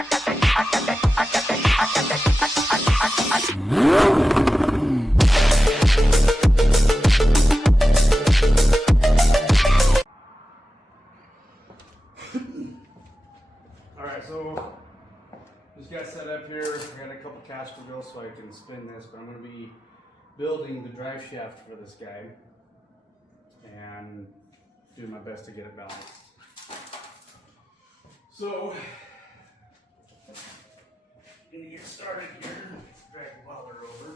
Alright, so just got set up here. I got a couple caster wheels so I can spin this, but I'm going to be building the drive shaft for this guy and doing my best to get it balanced. So, going to get started here. Drag the welder over.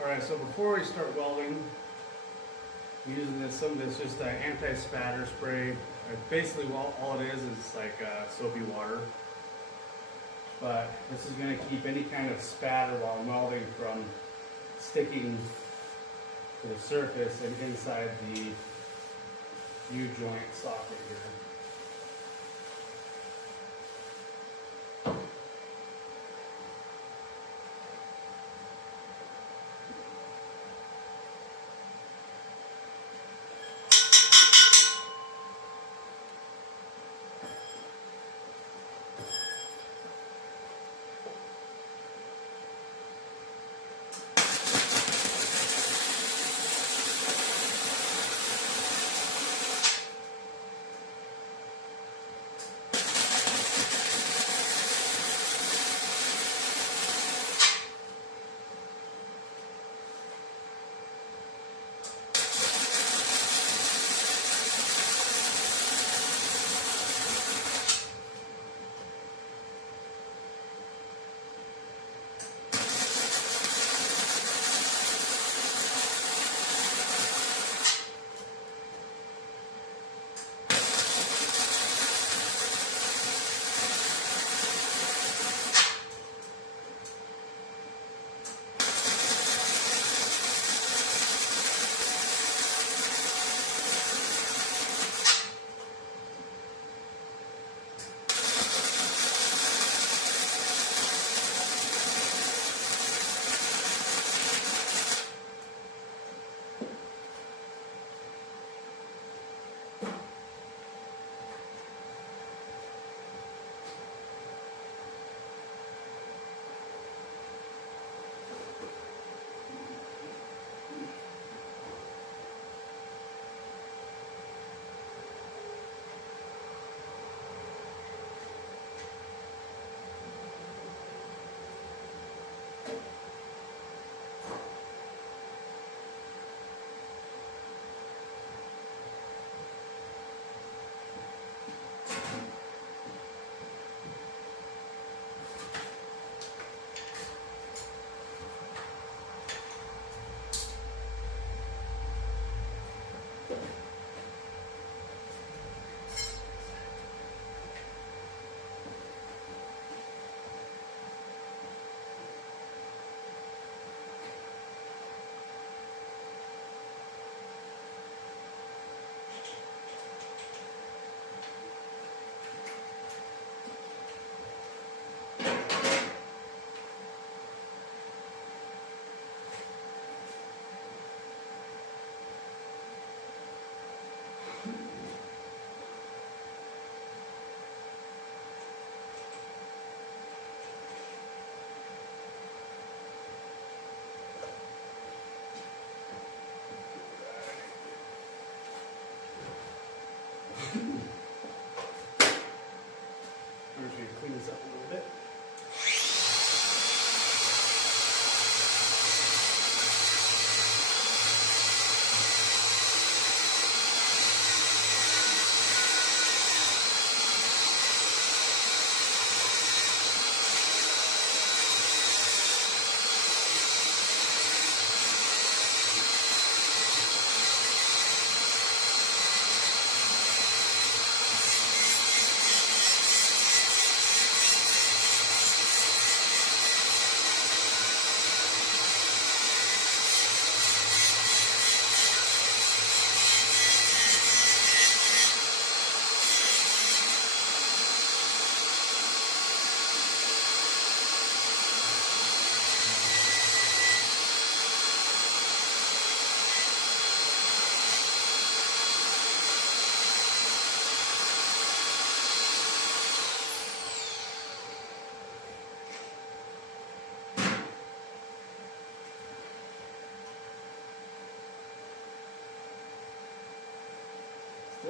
Alright, so before we start welding, I'm using some of this just anti-spatter spray. Basically, all it is like soapy water. But this is going to keep any kind of spatter while I'm welding from sticking to the surface and inside the U-joint socket here.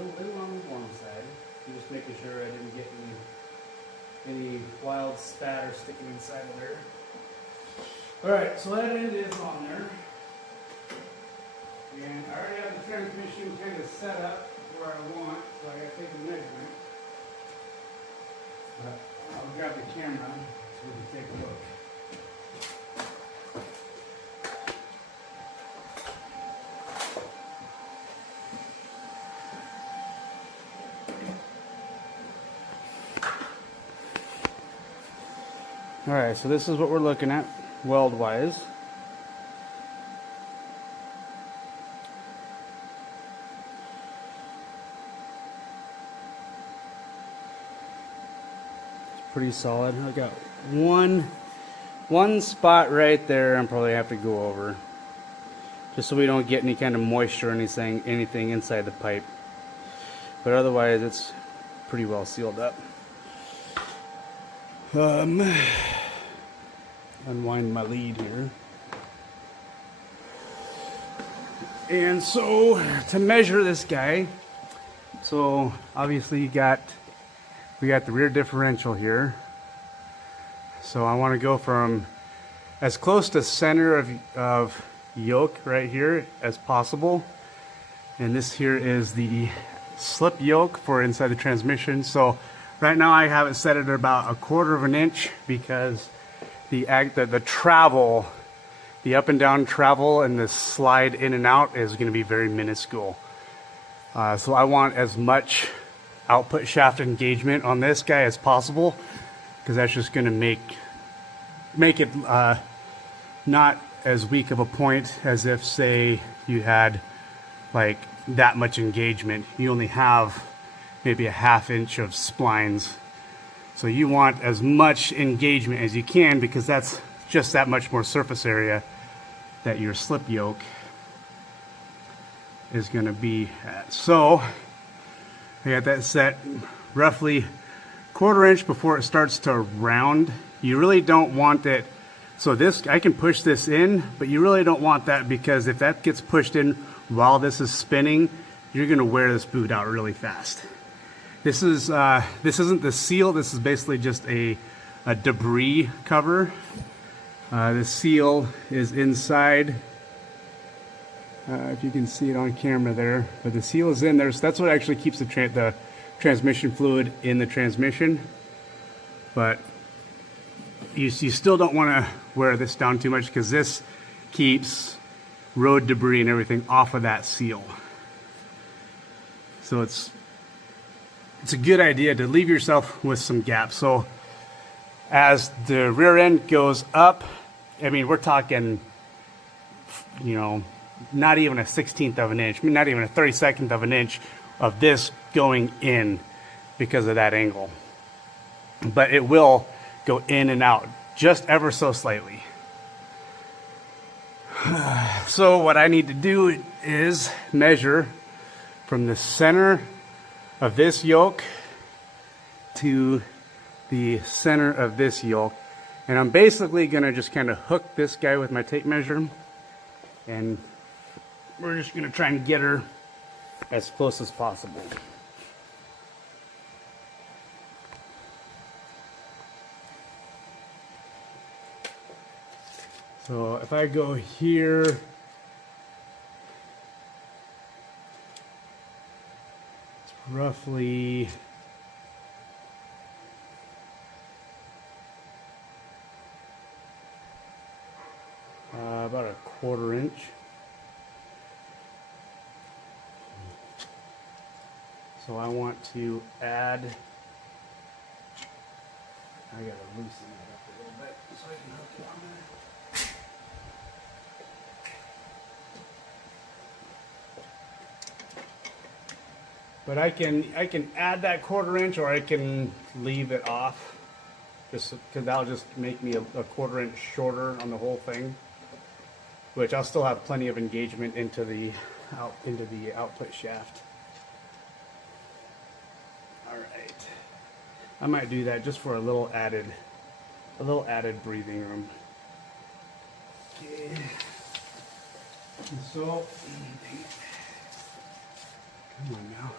little on the warm side. Just making sure I didn't get any wild spatter sticking inside of there. Alright, so that end is on there. And I already have the transmission kind of set up where I want, so I gotta take a measurement. But I'll grab the camera so we can take a look. Alright, so this is what we're looking at, weld-wise. It's pretty solid. I got one spot right there I'm probably have to go over. Just so we don't get any kind of moisture or anything inside the pipe. But otherwise it's pretty well sealed up. Unwind my lead here. And so to measure this guy, so obviously we got the rear differential here. So I want to go from as close to center of yoke right here as possible. And this here is the slip yoke for inside the transmission. So right now I have it set at about 1/4 of an inch because the travel, the up and down travel and the slide in and out is going to be very minuscule. So I want as much output shaft engagement on this guy as possible because that's just going to make it not as weak of a point as if, say, you had like that much engagement. You only have maybe a 1/2 inch of splines. So you want as much engagement as you can because that's just that much more surface area that your slip yoke is going to be at. So I got that set roughly 1/4 inch before it starts to round. You really don't want it. So this, I can push this in, but you really don't want that because if that gets pushed in while this is spinning, you're going to wear this boot out really fast. This isn't the seal. This is basically just a debris cover. The seal is inside. If you can see it on camera there, but the seal is in there. So that's what actually keeps the transmission fluid in the transmission. But you still don't want to wear this down too much because this keeps road debris and everything off of that seal. So it's a good idea to leave yourself with some gaps. So as the rear end goes up, I mean, we're talking, you know, not even a 1/16 of an inch, not even a 32nd of an inch of this going in because of that angle. But it will go in and out just ever so slightly. So what I need to do is measure from the center of this yoke to the center of this yoke, and I'm basically gonna just kind of hook this guy with my tape measure, and we're just gonna try and get her as close as possible. So if I go here, roughly about a 1/4 inch. So I want to add, I gotta loosen that up a little bit so I can hook it on there. But I can add that 1/4 inch, or I can leave it off, just because that'll just make me a 1/4 inch shorter on the whole thing. Which I'll still have plenty of engagement into the output shaft. All right, I might do that just for a little added breathing room. Okay. So, come on now.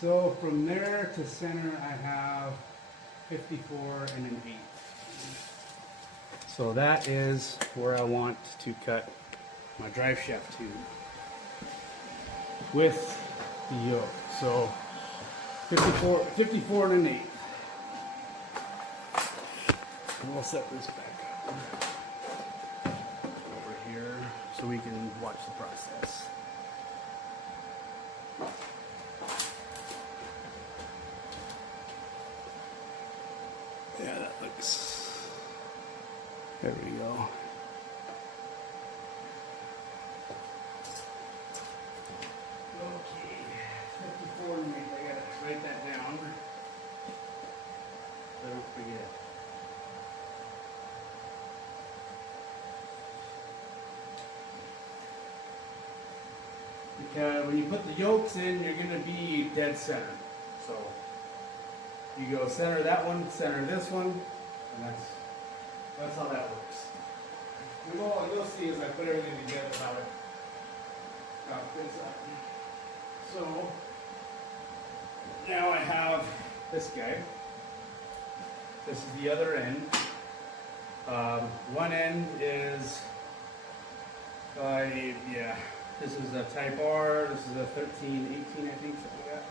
So from there to center, I have 54 and an 1/8. So that is where I want to cut my drive shaft tube with the yoke. So 54 and an 1/8. And we'll set this back up over here so we can watch the process. Yeah, that looks, there we go. Okay, 54 and 1/8, I gotta write that down. So I don't forget. Because when you put the yokes in, you're gonna be dead center. So you go center that one, center this one, and that's how that works. And you'll see as I put everything together how it fits up. So now I have this guy. This is the other end. One end is yeah. This is a Type R. This is a 13, 18, I think, something like that.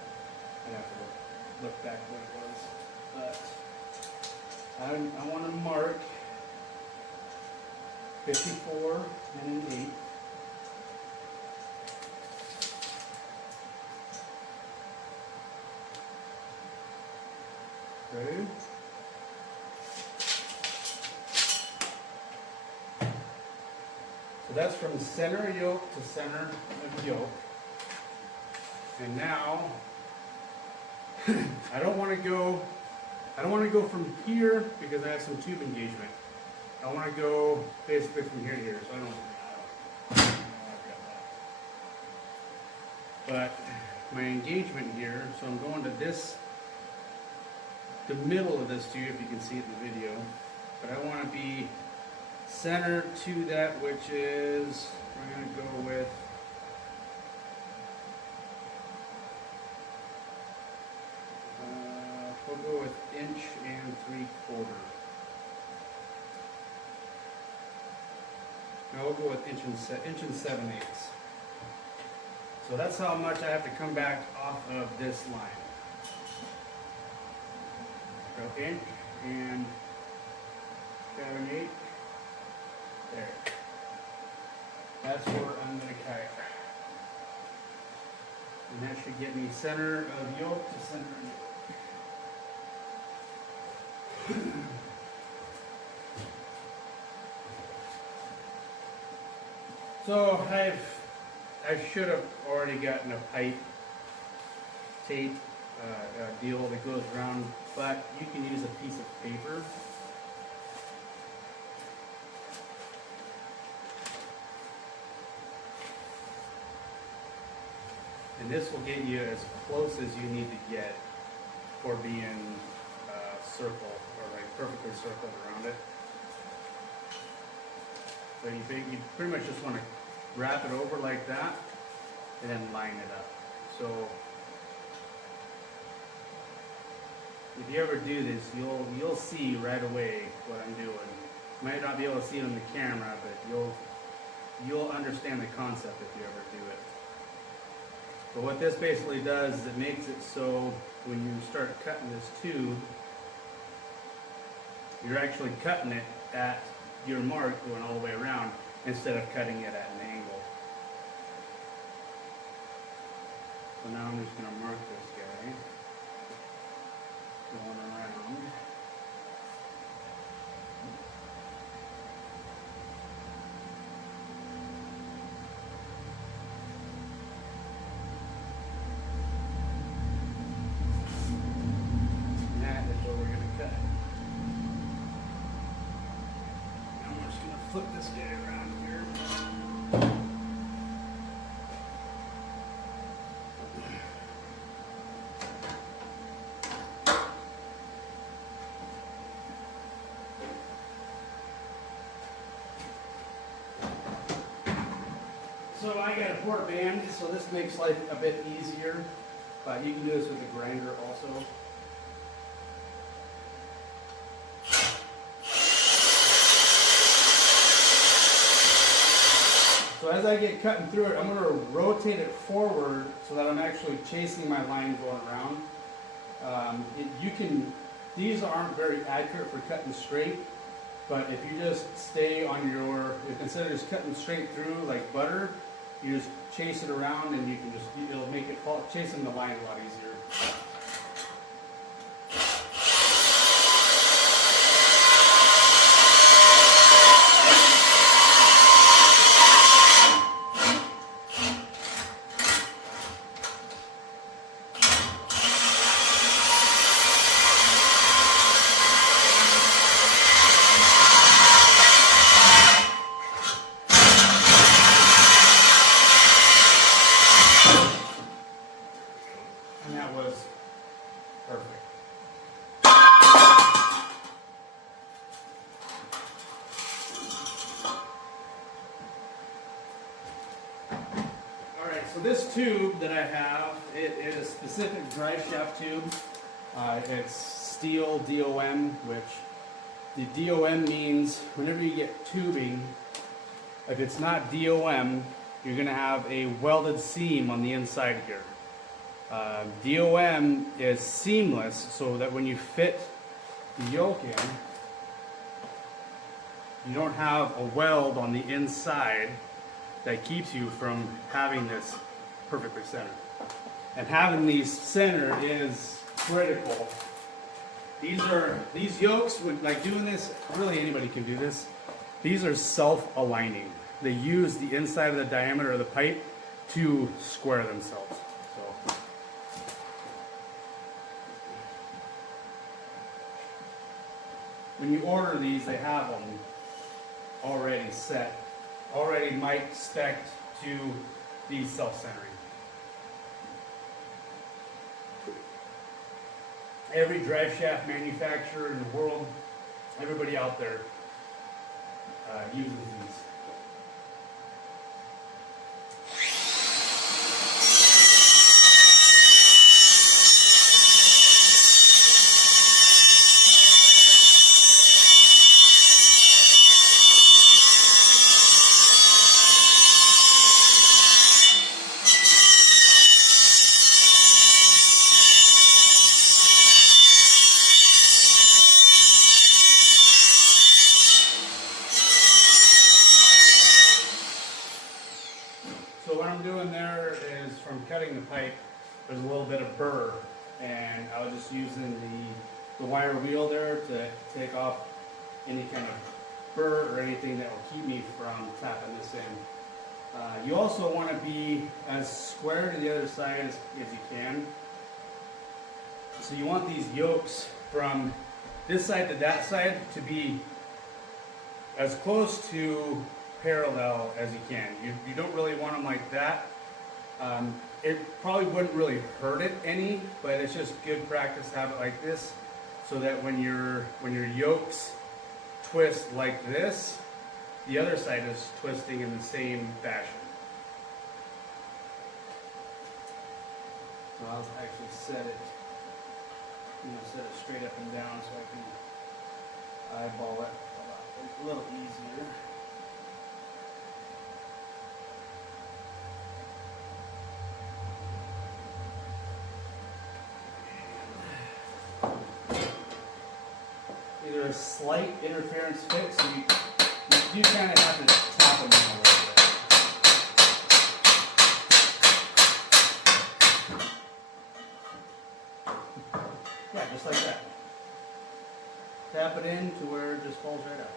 I'd have to look back what it was. But I want to mark 54 and an 1/8. Okay. So that's from center yoke to center of yoke. And now I don't want to go from here because I have some tube engagement. I want to go basically from here to here. So I don't know. But my engagement here, so I'm going to the middle of this tube, if you can see it in the video. But I want to be center to that, which is, we're going to go with we'll go with 1 3/4 inches. No, we'll go with 1 7/8 inches. So that's how much I have to come back off of this line. Okay, and 7/8. There. That's where I'm going to cut it. And that should get me center of yoke to center of yoke. So I should have already gotten a pipe tape deal that goes around, but you can use a piece of paper. And this will get you as close as you need to get for being circle, or like perfectly circled around it. So you pretty much just want to wrap it over like that and then line it up. So if you ever do this, you'll see right away what I'm doing. You might not be able to see it on the camera, but you'll understand the concept if you ever do it. But what this basically does is it makes it so when you start cutting this tube, you're actually cutting it at your mark going all the way around instead of cutting it at an angle. So now I'm just going to mark this guy going around. Flip this guy around here. So I got a port band, so this makes life a bit easier. but you can do this with a grinder also. So as I get cutting through it, I'm going to rotate it forward so that I'm actually chasing my line going around. These aren't very accurate for cutting straight, but if you just stay on instead of just cutting straight through like butter, you just chase it around and it'll make it chasing the line a lot easier. Perfect. Alright, so this tube that I have, it is a specific drive shaft tube. It's steel DOM, which the DOM means whenever you get tubing, if it's not DOM, you're going to have a welded seam on the inside here. DOM is seamless, so that when you fit the yoke in, you don't have a weld on the inside that keeps you from having this perfectly centered. And having these centered is critical. These yokes, like doing this, really anybody can do this. These are self-aligning. They use the inside of the diameter of the pipe to square themselves. So. When you order these, they have them already set, already mic spec'd to the self-centering. Every drive shaft manufacturer in the world, everybody out there uses these. So what I'm doing there is, from cutting the pipe, there's a little bit of burr, and I was just using the wire wheel there to take off any kind of burr or anything that will keep me from tapping this in. You also want to be as square to the other side as you can. So you want these yokes from this side to that side to be as close to parallel as you can. You don't really want them like that. It probably wouldn't really hurt it any, but it's just good practice to have it like this, so that when your yokes twist like this, the other side is twisting in the same fashion. So I'll actually set it straight up and down so I can eyeball it a little easier. Either a slight interference fit, so you do kind of have to tap them in a little bit. Yeah, just like that. Tap it in to where it just falls right out.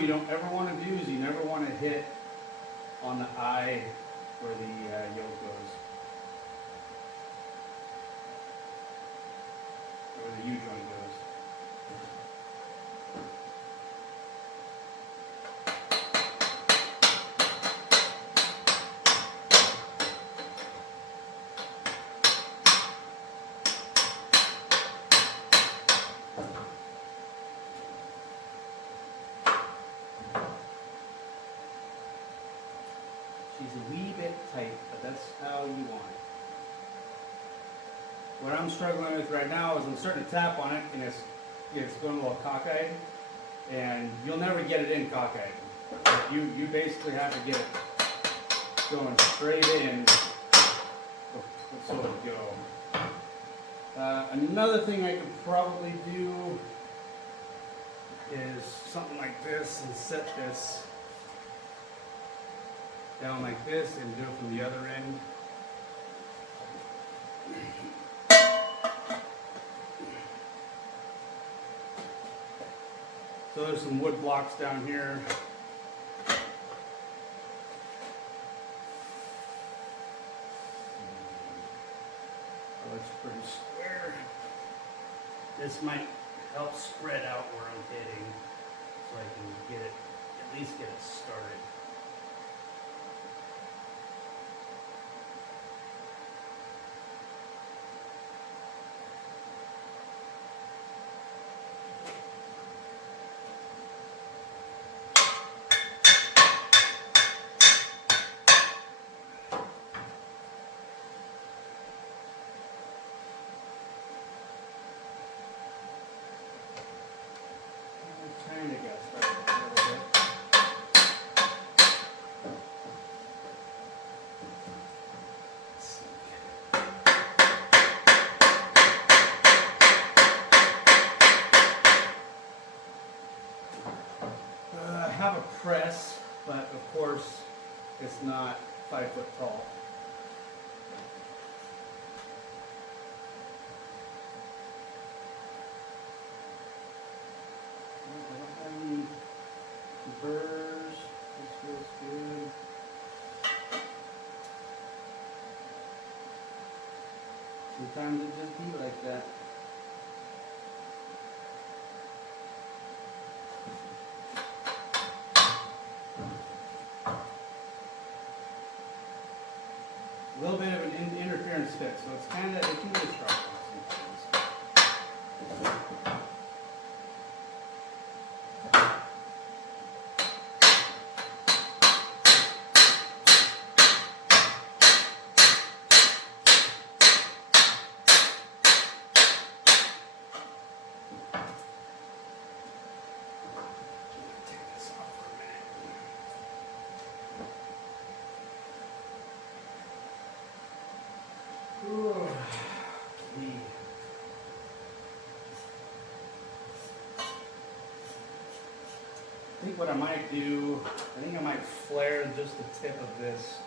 you don't ever want to do is you never want to hit on the eye where the yoke goes, where the U-joint goes. She's a wee bit tight, but that's how you want it. What I'm struggling with right now is I'm starting to tap on it, and it's going a little cockeyed, and you'll never get it in cockeyed. You basically have to get it going straight in, so it'll go. Another thing I could probably do is something like this and set this down like this and do it from the other end. So there's some wood blocks down here. That looks pretty square. This might help spread out where I'm hitting so I can get it, at least get it started. Kind of got started a little bit. I have a press, but of course it's not 5 foot tall. Burrs, this feels good. Sometimes it just be like that. A little bit of an interference fit, so it's kind of, it can be a struggle sometimes. I think what I might do, I think I might flare just the tip of this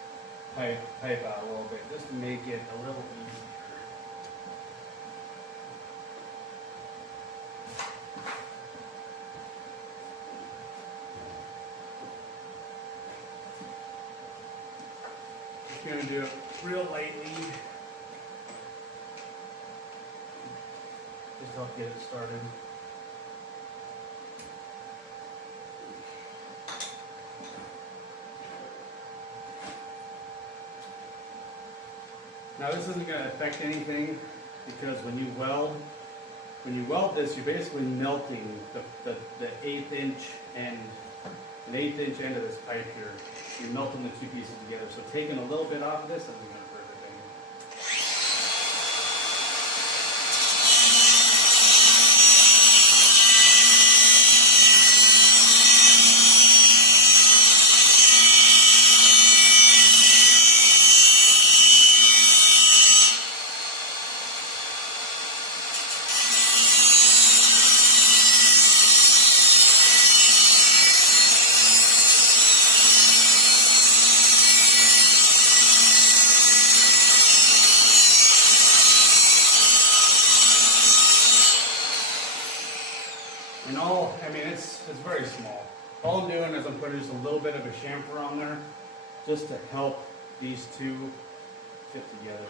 pipe out a little bit, just to make it a little easier. Just going to do it real lightly. Just help get it started. Now this isn't going to affect anything because when you weld this, you're basically melting the 1/8 inch and an 1/8 inch end of this pipe here. You're melting the two pieces together. So taking a little bit off of this isn't going to hurt everything. And I mean, it's very small. All I'm doing is I'm putting just a little bit of a chamfer on there just to help these two fit together.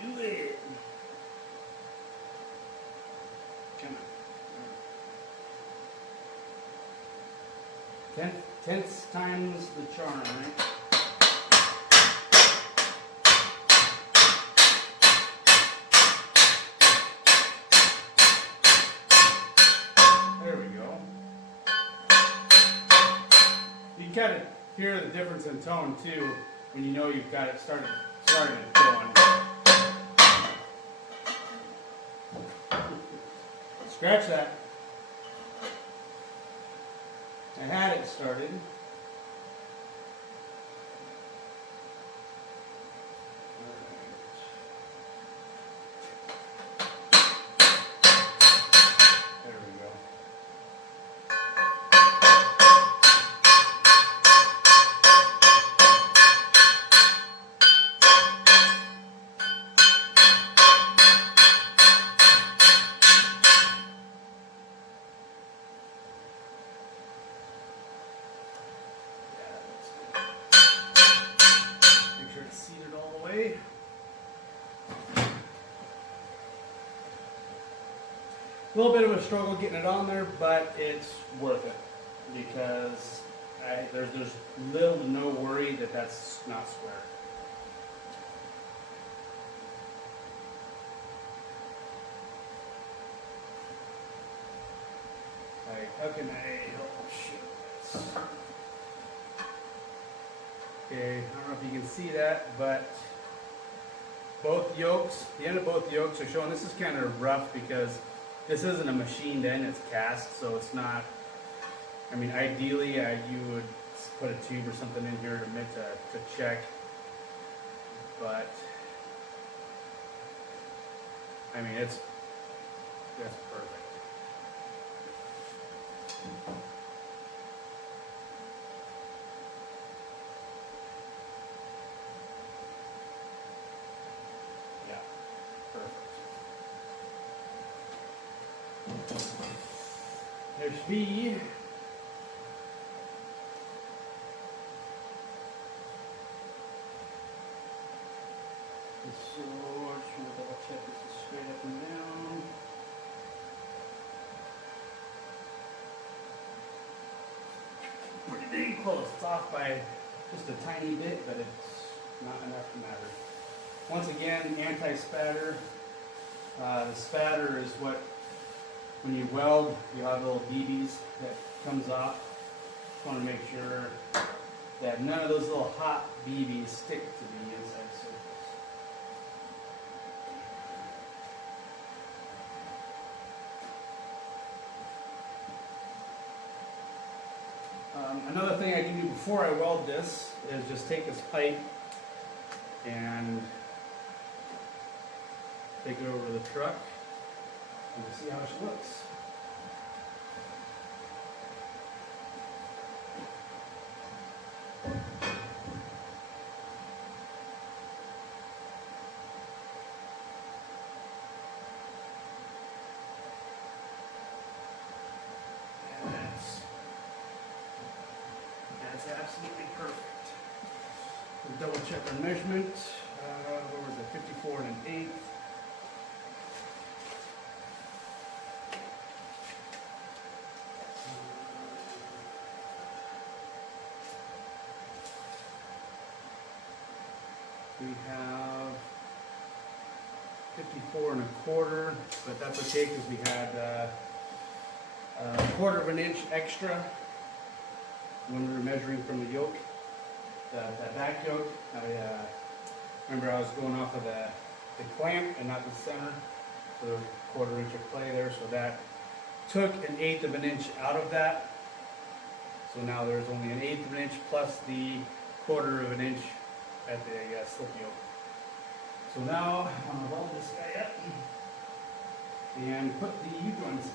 Do it. Come on. Tenth times the charm, right? There we go. You can kind of hear the difference in tone too when you know you've got it started going. Scratch that. I had it started. There we go. Make sure it's seated all the way. A little bit of a struggle getting it on there, but it's worth it because there's little to no worry that that's not square. Like, how can I help show this? Okay, I don't know if you can see that, but both yolks, the end of both yolks are showing. This is kind of rough because this isn't a machined end, it's cast, so it's not, I mean, ideally you would put a tube or something in here to check, but, I mean, that's perfect. Yeah, perfect. There's B. So, I just want to double check this is straight up and down. Pretty dang close. It's off by just a tiny bit, but it's not enough to matter. Once again, anti-spatter. The spatter is what, when you weld, you have little BBs that comes off. Just want to make sure that none of those little hot BBs stick to the inside surface. Another thing I can do before I weld this is just take this pipe and take it over to the truck and see how it looks. That's absolutely perfect. We'll double check our measurement. What was it? 54 1/8. We have 54 1/4, but that's okay because we had a 1/4 inch extra when we were measuring from the yoke, that back yoke. I remember I was going off of the clamp and not the center, so 1/4 inch of play there, so that took 1/8 of an inch out of that. So now there's only 1/8 of an inch plus the 1/4 of an inch at the slip yoke. So now I'm going to weld this guy up. and put the U-joints.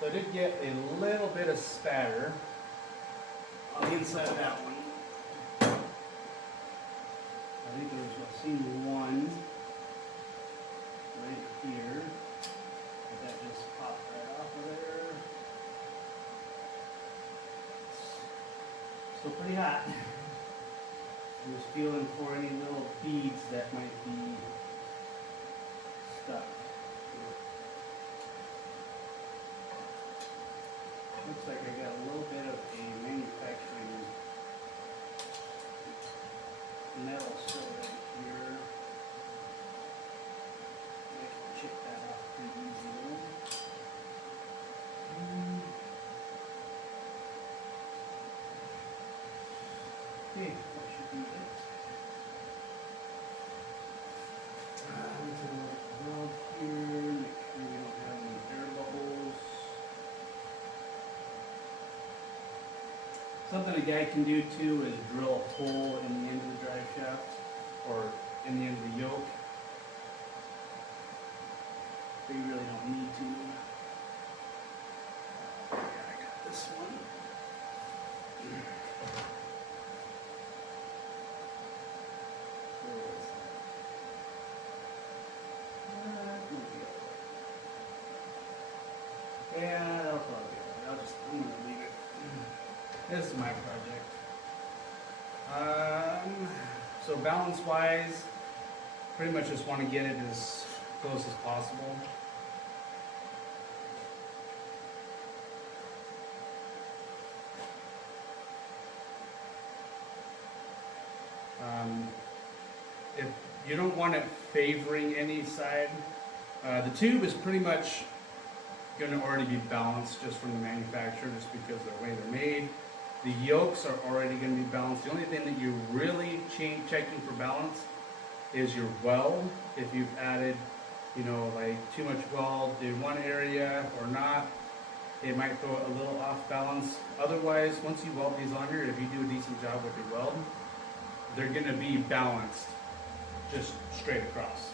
So I did get a little bit of spatter on the inside of that one. I think there was, I've seen one right here, but that just popped right off of there. Still pretty hot. I'm just feeling for any little beads that might be stuck. Looks like I metal still right here. I can chip that off pretty easily. Okay, that should be it. Let's have a look around here, make sure we don't have any air bubbles. Something a guy can do too is drill a hole in the end of the drive shaft or in the end of the yoke. But you really don't need to. Yeah, I got this one. Where was that? Yeah, that'll probably be all right. I'm gonna leave it. This is my project. So balance wise, pretty much just want to get it as close as possible. If you don't want it favoring any side, the tube is pretty much going to already be balanced just from the manufacturer, just because of the way they're made. The yokes are already going to be balanced. The only thing that you're really checking for balance is your weld. If you've added, like too much weld in one area or not, it might throw it a little off balance. Otherwise, once you weld these on here, if you do a decent job with your weld, they're going to be balanced just straight across.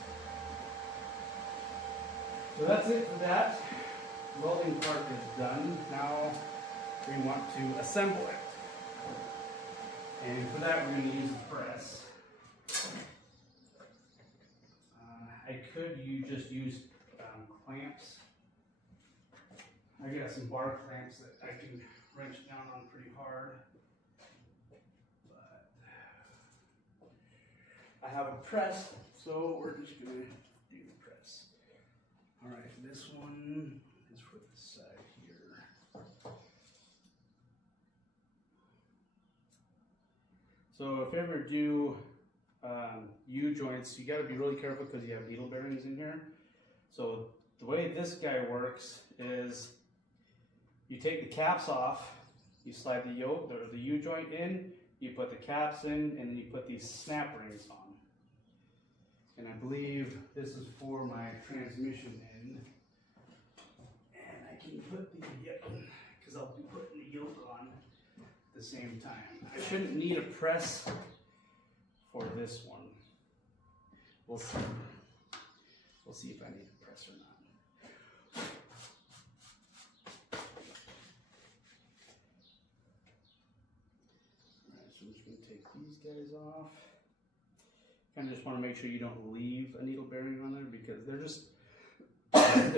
So that's it for that. Welding part is done. Now we want to assemble it. And for that, we're going to use the press. I could just use clamps. I got some bar clamps that I can wrench down on pretty hard. But I have a press, so we're just going to do the press. All right, this one is for the side here. So if you ever do U-joints, you got to be really careful because you have needle bearings in here. So the way this guy works is you take the caps off, you slide the yoke or the U-joint in, you put the caps in, and then you put these snap rings on. And I believe this is for my transmission end. And I can put the, because I'll be putting the yoke on at the same time. I shouldn't need a press for this one. We'll see. We'll see if I need a press or not. Alright, so I'm just going to take these guys off. Kind of just want to make sure you don't leave a needle bearing on there because they're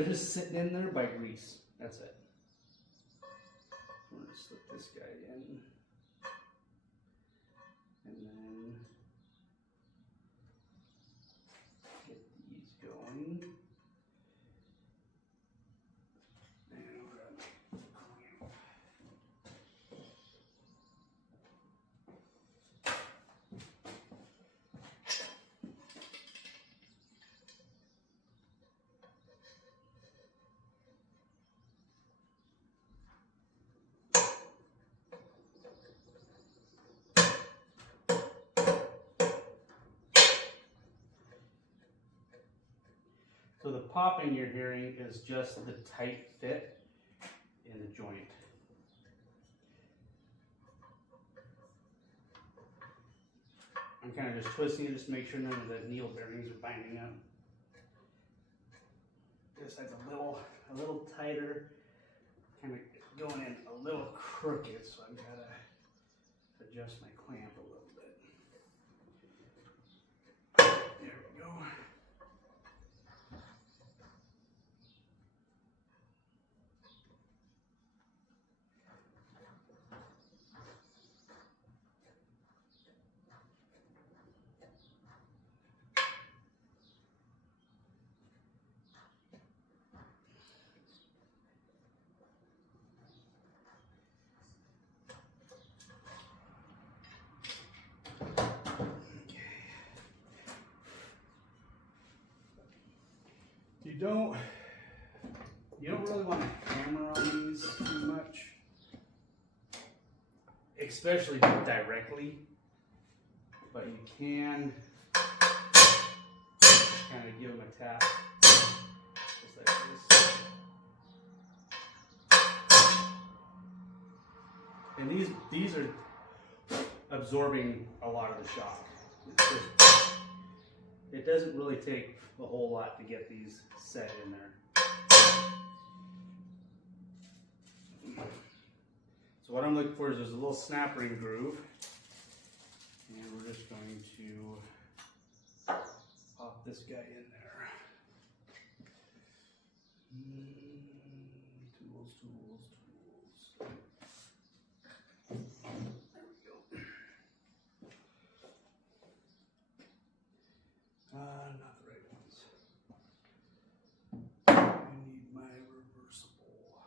just sitting in there by grease. That's it. I'm going to slip this guy in. And then get these going. And I'll grab my clamp. So the popping you're hearing is just the tight fit in the joint. I'm kind of just twisting it just to make sure none of the needle bearings are binding up. This side's a little tighter, kind of going in a little crooked, so I've got to adjust my clamp a little bit. There we go. don't really want to hammer on these too much, especially directly, but you can kind of give them a tap, just like this. And these are absorbing a lot of the shock. It doesn't really take a whole lot to get these set in there. So what I'm looking for is there's a little snap ring groove, and we're just going to pop this guy in there. Tools. There we go. Not the right ones. I need my reversible.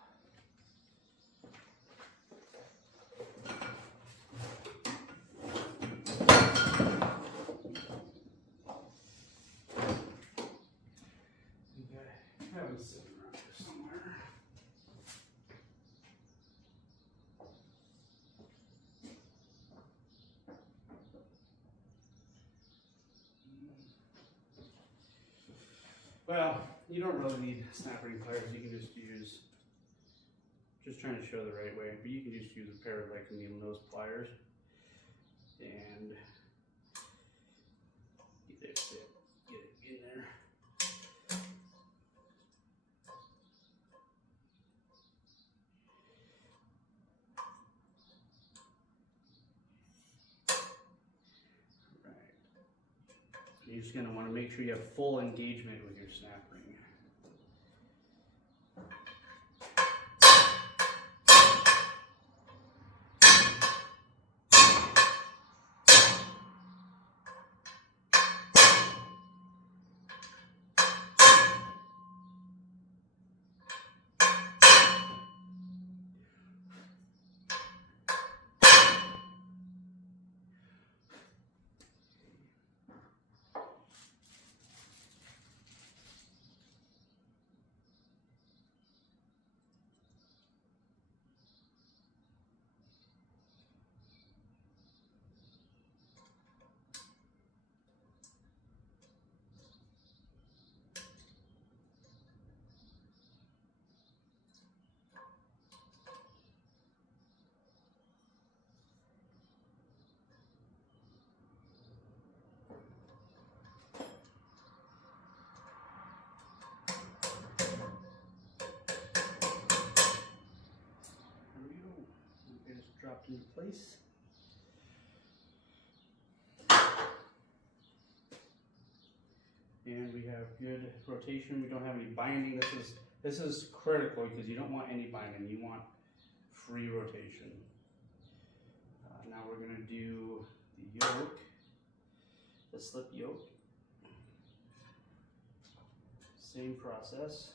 I have it sitting around here somewhere. Well, you don't really need snap ring pliers. You can just trying to show the right way, but you can just use a pair of like needle nose pliers and get it in there. Right. You're just going to want to make sure you have full engagement with your snap ring. Dropped into place. And we have good rotation. We don't have any binding. This is critical because you don't want any binding. You want free rotation. Now we're going to do the yoke, the slip yoke. Same process.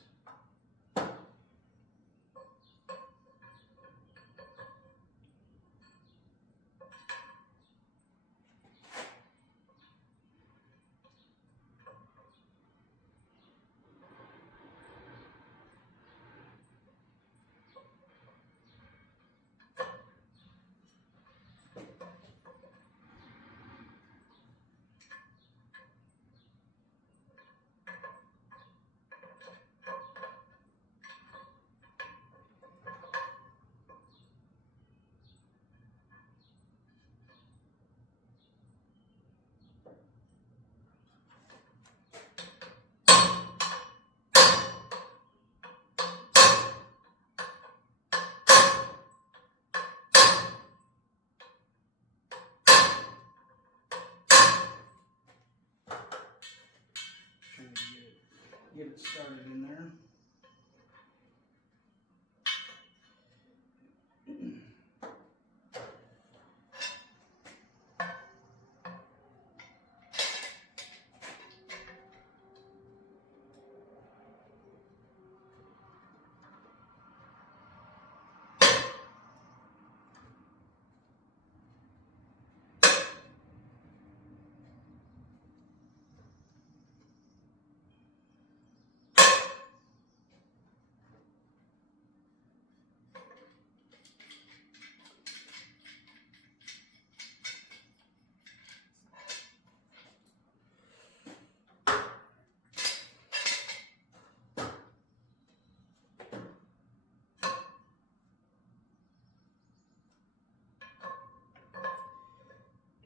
Get it started in there.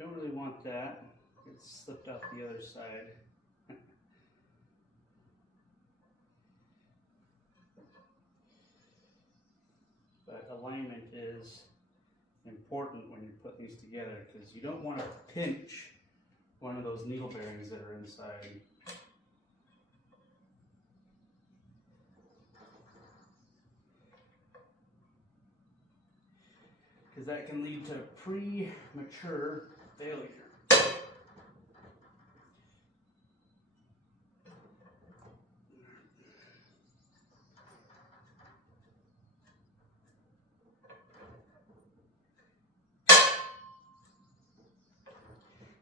don't really want that. It slipped out the other side. But alignment is important when you're putting these together because you don't want to pinch one of those needle bearings that are inside. Because that can lead to premature failure.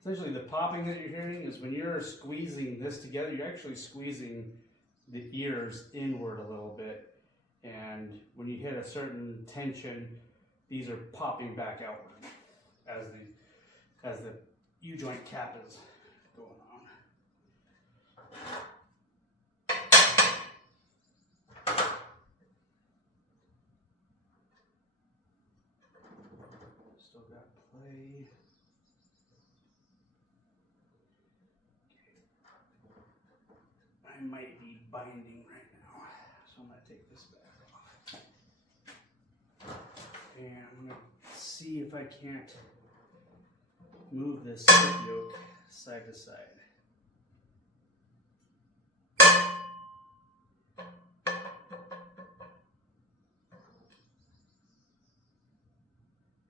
Essentially, the popping that you're hearing is when you're squeezing this together, you're actually squeezing the ears inward a little bit. And when you hit a certain tension, these are popping back outward as the U-joint cap is going on. Still got play. I might be binding right now, so I'm going to take this back off. And I'm going to see if I can't move this slip yoke side to side.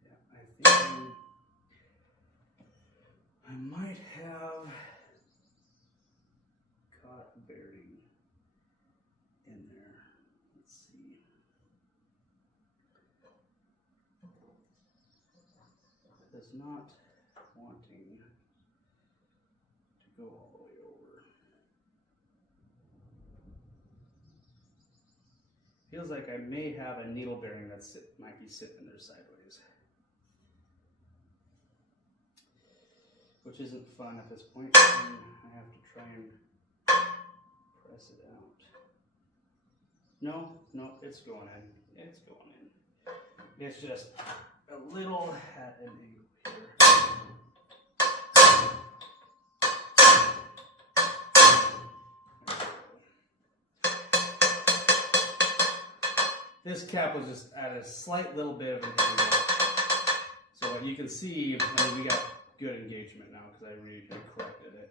Yeah, I think I might have caught a bearing in there. Let's see. It is not wanting to go all the way over. Feels like I may have a needle bearing that might be sitting there sideways, which isn't fun at this point. I have to try and press it out. No, it's going in. It's going in. It's just a little at an angle here. This cap was just at a slight little bit of an angle. So what you can see, we got good engagement now because I corrected it.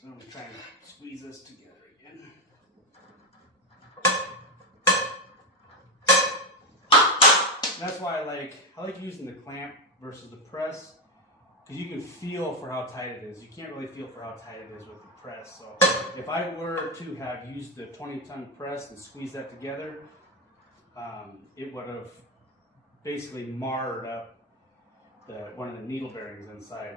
So I'm trying to squeeze this together again. That's why I like using the clamp versus the press, because you can feel for how tight it is. You can't really feel for how tight it is with the press. So if I were to have used the 20-ton press and squeezed that together, it would have basically marred up one of the needle bearings inside.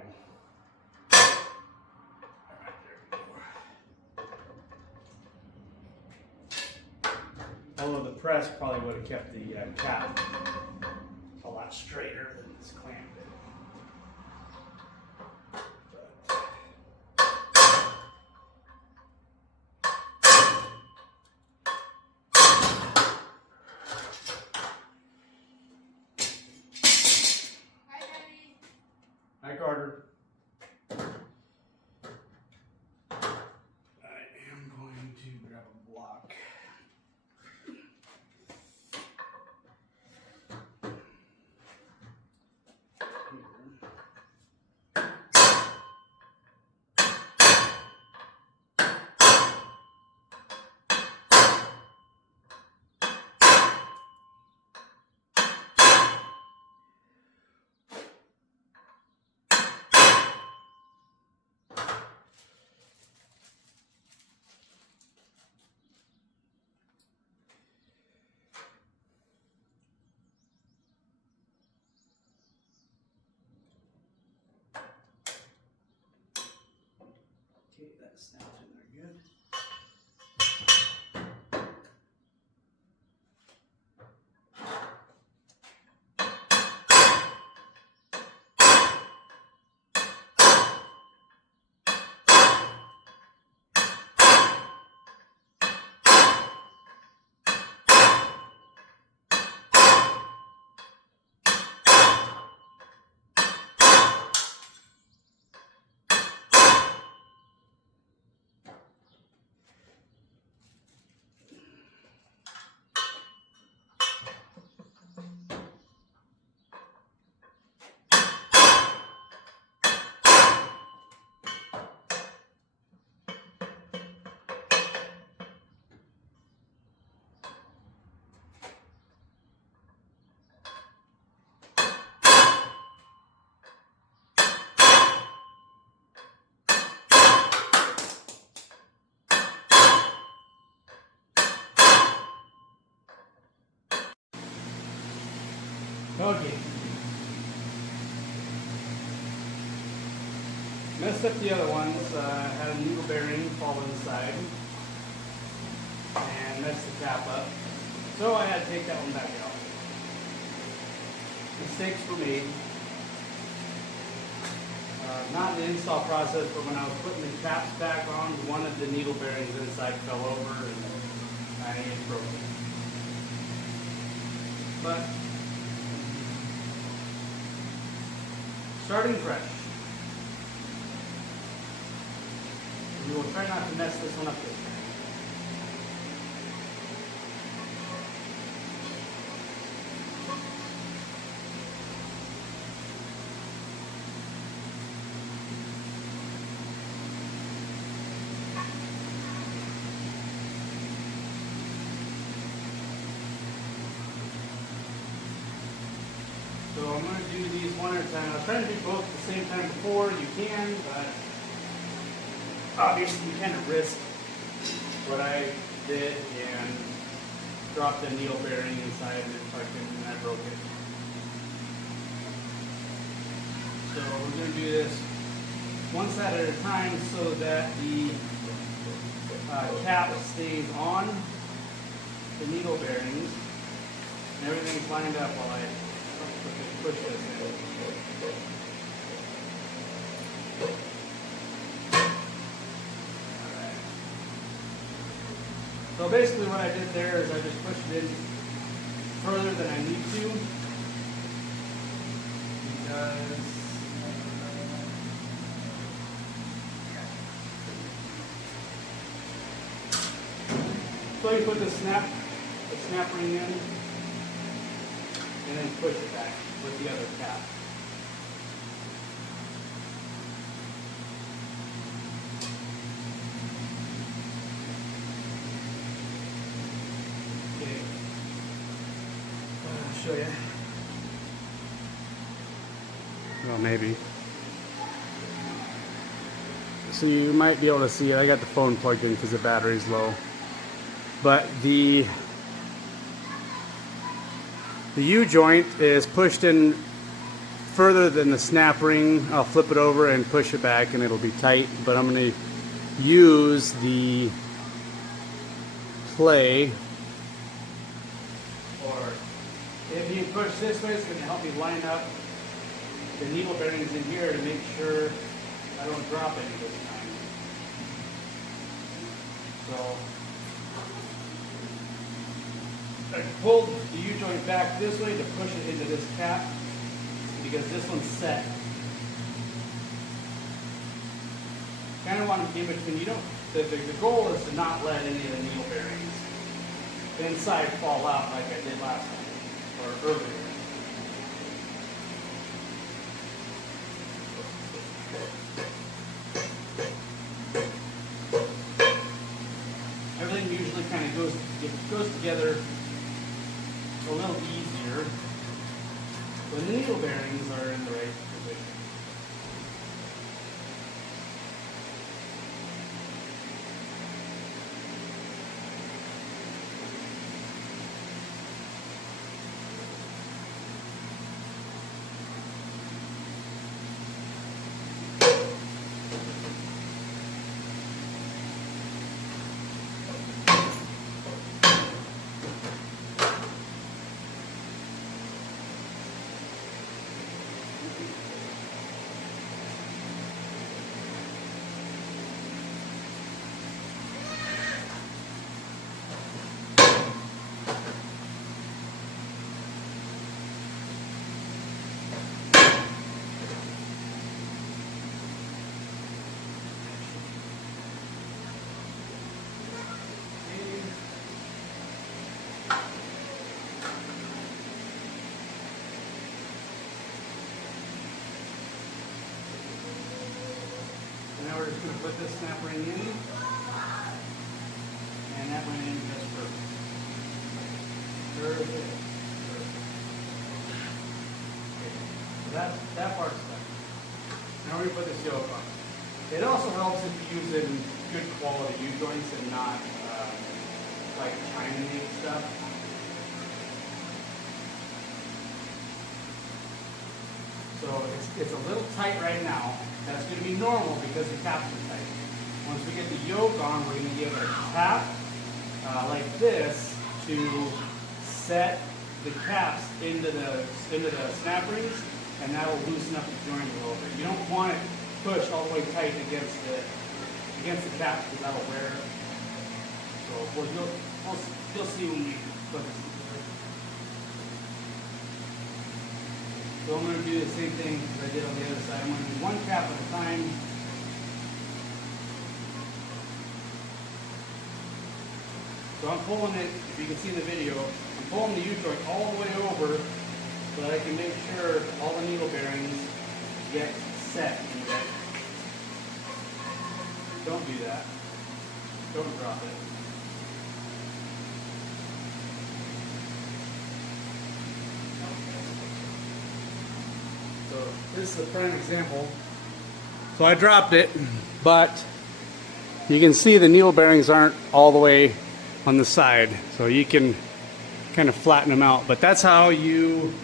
Although the press probably would have kept the cap a lot straighter than this clamp did. Hi, Daddy. Hi, Carter. I am going to grab a block. Okay, that snaps in there good. Okay. Messed up the other ones. Had a needle bearing fall inside and messed the cap up. So I had to take that one back out. Mistakes were made. Not in the install process, but when I was putting the caps back on, one of the needle bearings inside fell over and I it broke it. But starting fresh. We will try not to mess this one up this time. So I'm going to do these one at a time. I'll try to do both at the same time before you can, but obviously you kind of risk what I did and dropped a needle bearing inside and I broke it. So we're going to do this one side at a time so that the cap stays on the needle bearings and everything's lined up while I push this in. Alright. So basically what I did there is I just pushed it in further than I need to because so you put the snap ring in and then push it back with the other cap. Okay. I'll show you. Well, maybe. So you might be able to see it. I got the phone plugged in because the battery's low. But the U-joint is pushed in further than the snap ring. I'll flip it over and push it back and it'll be tight, but I'm going to use the play, or if you push this way, it's going to help me line up the needle bearings in here to make sure I don't drop any this time. So I pulled the U-joint back this way to push it into this cap because this one's set. Kind of want to keep it between, the goal is to not let any of the needle bearings inside fall out like I did last time or earlier. Everything usually kind of goes together a little easier when the needle bearings are in the right position. Now we're just going to put this snap ring in, and that went in just perfect. Perfect. Okay. So that part's done. Now we're going to put this yoke on. It also helps if you use it in good quality U-joints and not like China-made stuff. it's a little tight right now. That's going to be normal because the caps are tight. Once we get the yoke on, we're going to give it a tap like this to set the caps into the snap rings, and that will loosen up the joint a little bit. You don't want it pushed all the way tight against the caps because that'll wear it. So you'll see when we put this together. So I'm going to do the same thing as I did on the other side. I'm going to do one cap at a time. So I'm pulling it, if you can see in the video, I'm pulling the U-joint all the way over so that I can make sure all the needle bearings get set in there. Don't do that. Don't drop it. So this is a prime example. So I dropped it, but you can see the needle bearings aren't all the way on the side. So you can kind of flatten them out. But that's how you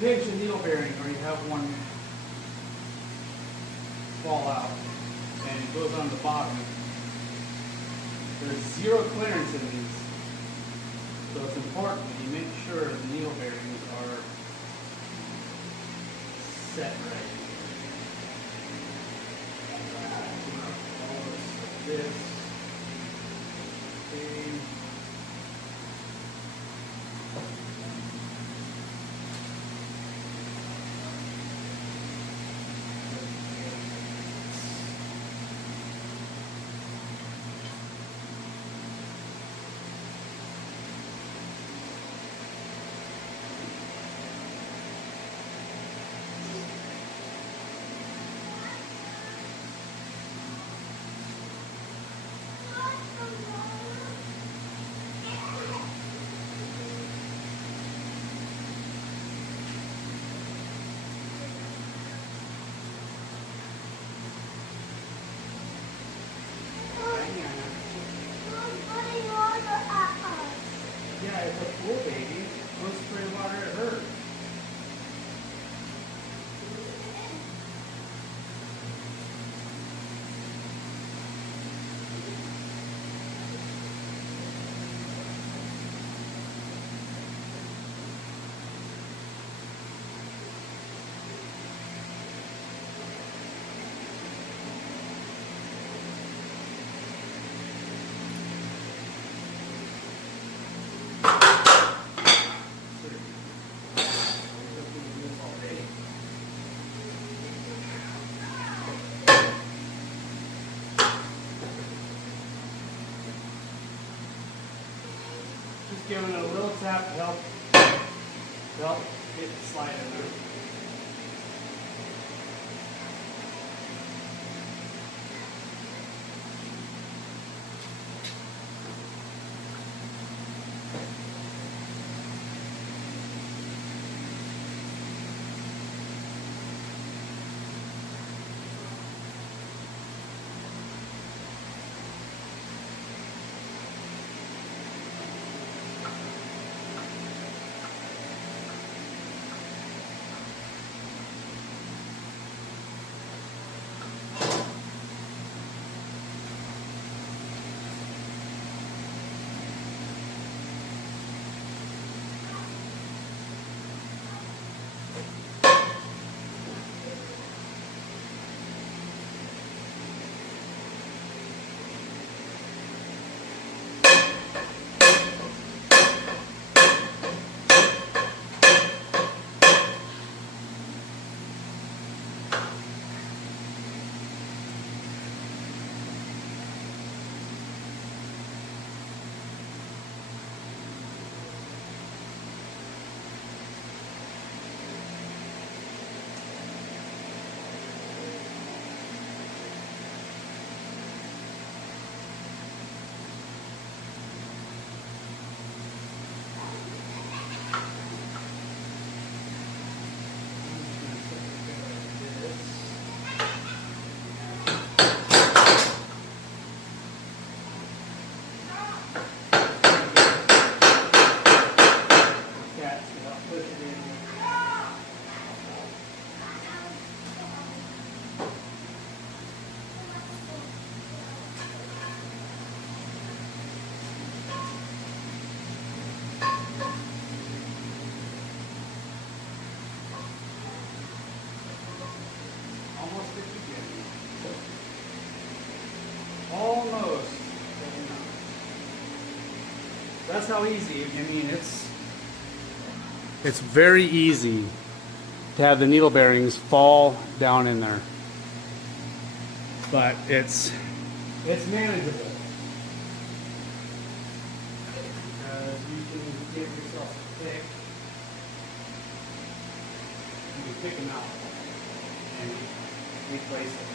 pinch a needle bearing, or you have one fall out and it goes on the bottom. There's zero clearance in these. So it's important that you make sure the needle bearings are set right. All this, like this. Okay. Yeah, it's a pool, baby. Don't spray water at her. Just giving it a little tap to help get the slide in there. that's how easy. I mean, it's very easy to have the needle bearings fall down in there, but it's manageable. You can give yourself a pick. You can pick them out and replace them.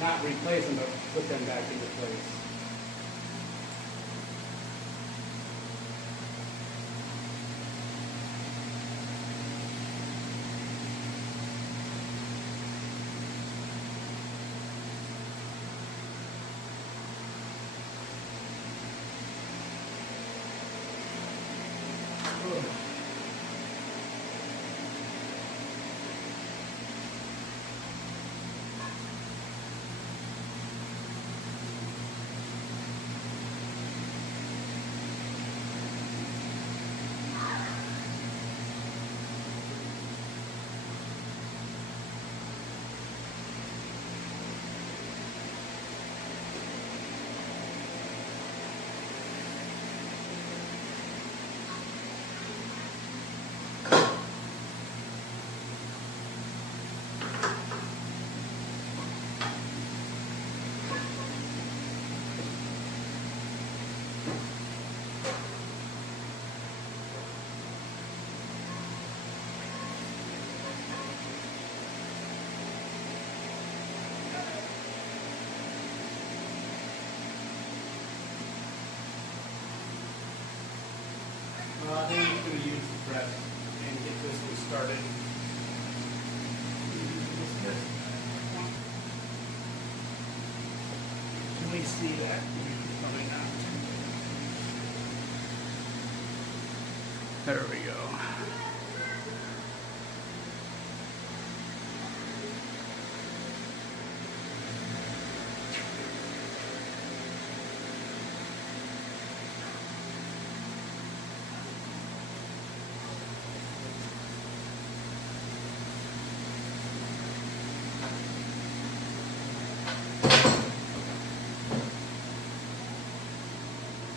Not replace them, but put them back into place. Then you're going to use the press and get this one started. Can we see that? Probably not. There we go.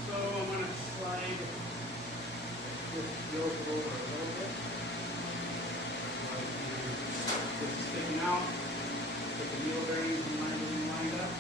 So I'm going to slide this yoke over a little bit. This is sticking out. Get the needle bearings and everything lined up.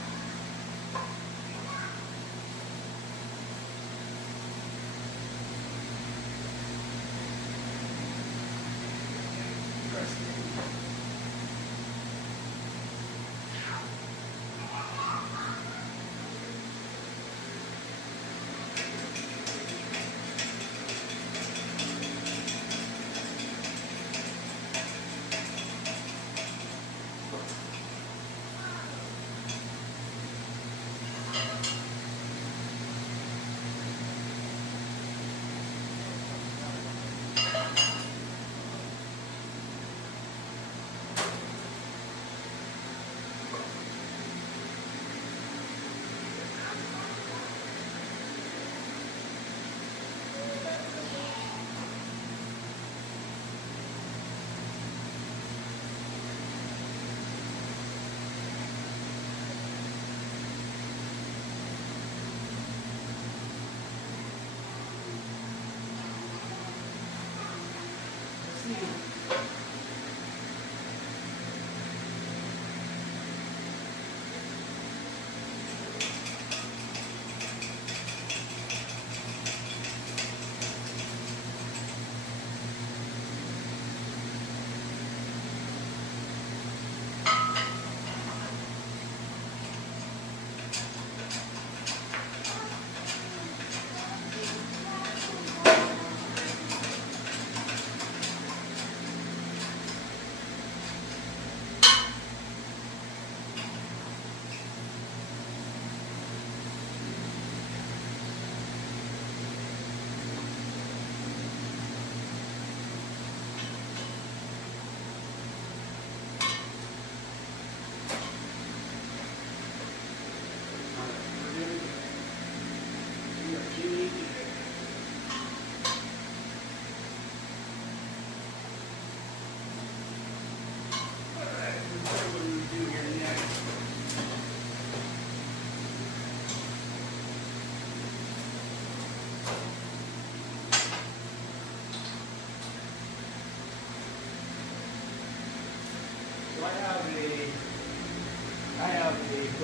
a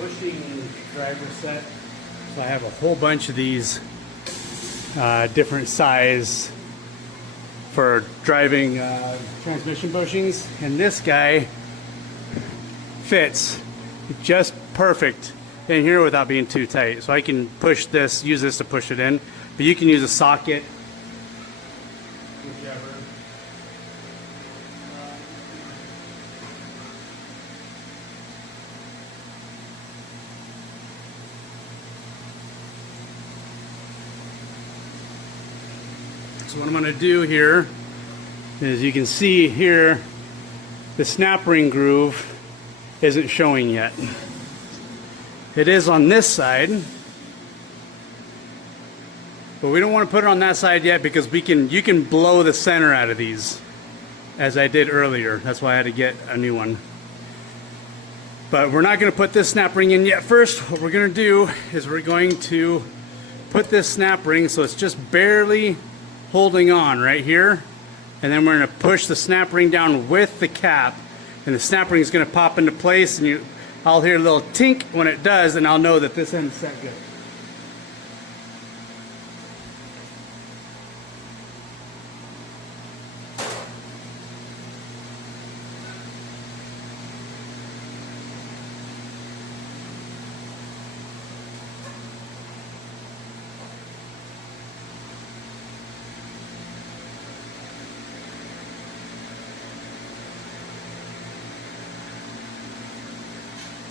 bushing driver set. So I have a whole bunch of these different size for driving transmission bushings, and this guy fits just perfect in here without being too tight. So I can push this, use this to push it in, but you can use a socket, whichever. So what I'm going to do here is, you can see here the snap ring groove isn't showing yet. It is on this side, but we don't want to put it on that side yet because you can blow the center out of these, as I did earlier. That's why I had to get a new one. But we're not going to put this snap ring in yet. First, what we're going to do is we're going to put this snap ring so it's just barely holding on right here, and then we're going to push the snap ring down with the cap, and the snap ring is going to pop into place, and I'll hear a little tink when it does, and I'll know that this end's set good.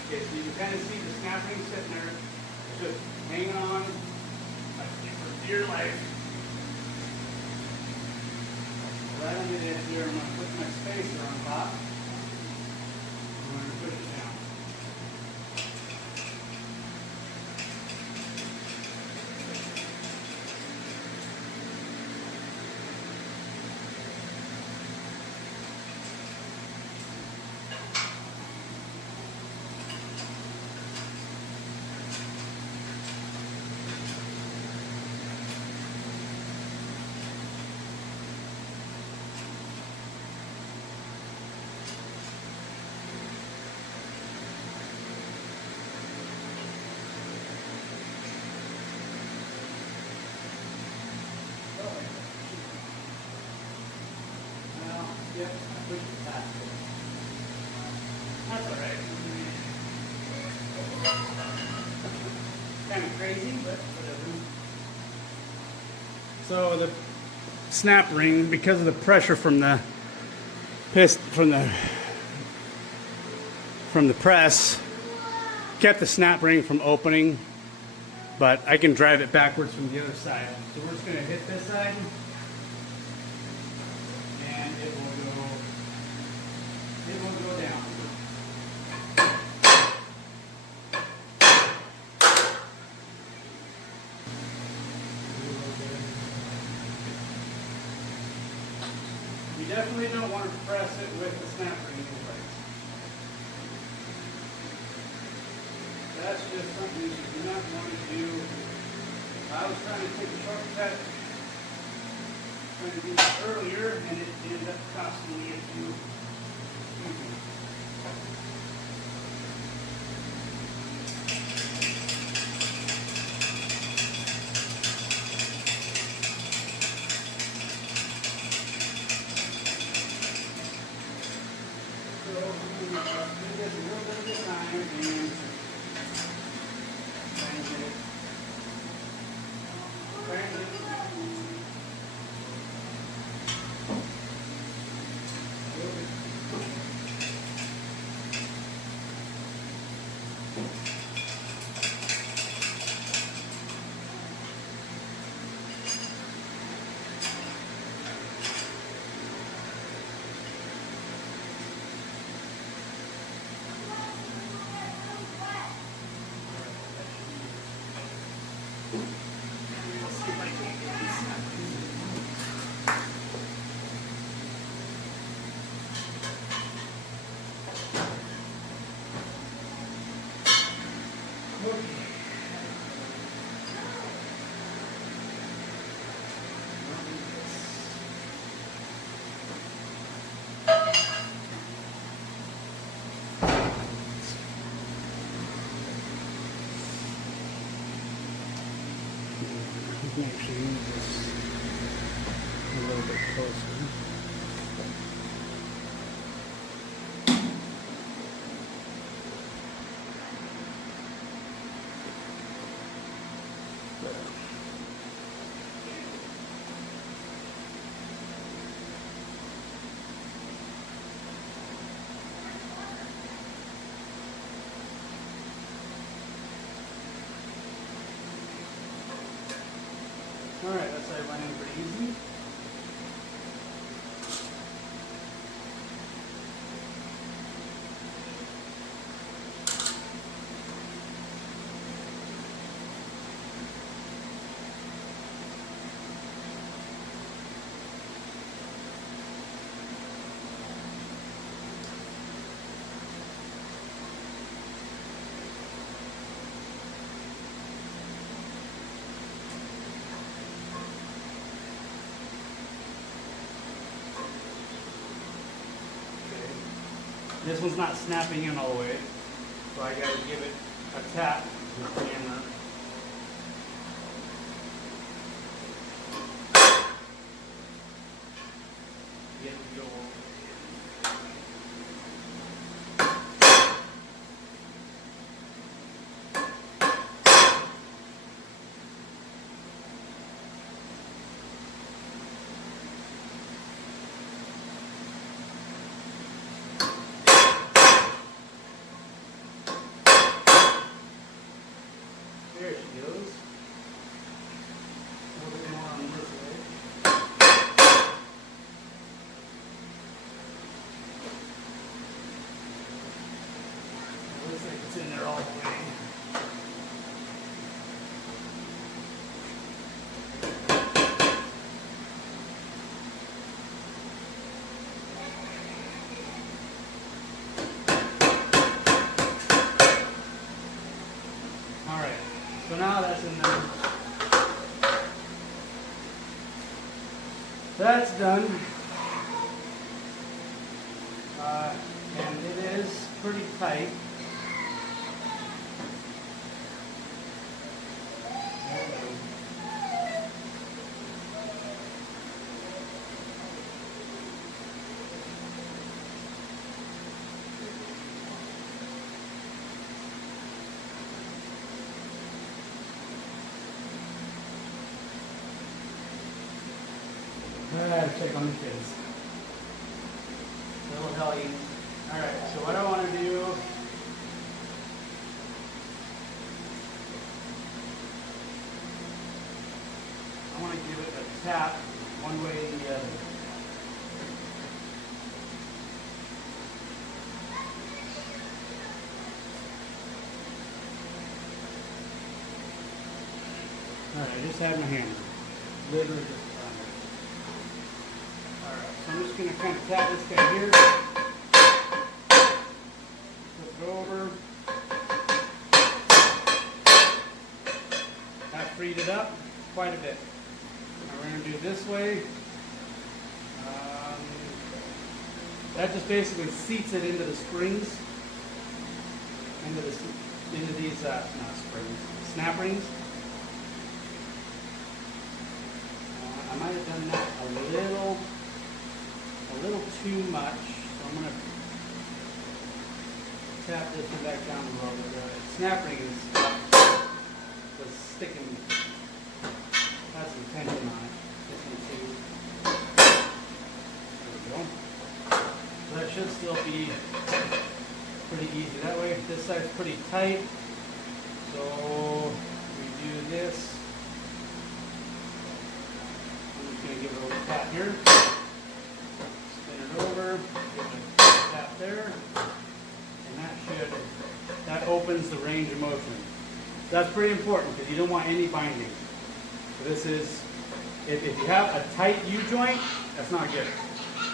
Okay, so you can kind of see the snap ring sitting there, just hanging on like for dear life. Right on the edge here, I'm going to put my spacer on top. I'm going to push it down. Yep, I pushed it past it. That's alright. Kind of crazy, but whatever. So the snap ring, because of the pressure from the from the press, kept the snap ring from opening, but I can drive it backwards from the other side. So we're just going to hit this side. It will go down. You definitely don't want to press it with the snap ring in place. That's just something you do not want to do. I was trying to take a shortcut, trying to do this earlier, and it ended up costing me a few. actually move this a little bit closer. Alright, that's how I went in pretty easy. This one's not snapping in all the way, so I gotta give it a tap with the hammer. Get it to go over. There she goes. A little bit more on this way. It looks like it's in there all the way. Alright, so now that's in there. That's done. And it is pretty tight. Check on the kids. Little hellions. Alright, so what I want to do, I want to give it a tap one way and the other. Alright, I just had my hammer. Literally just so I'm just going to kind of tap this guy here, flip it over, that freed it up quite a bit. Now we're going to do it this way. That just basically seats it into the springs, into these, not springs, snap rings. I might have done that a little too much, so I'm going to tap this one back down a little bit. The snap ring was sticking, had some tension on it. This one too. There we go. So that should still be pretty easy. That way, this side's pretty tight, so we do this. I'm just going to give it a little tap here. Over, give it a tap there, and that opens the range of motion. That's pretty important because you don't want any binding. So this is, if you have a tight U-joint, that's not good.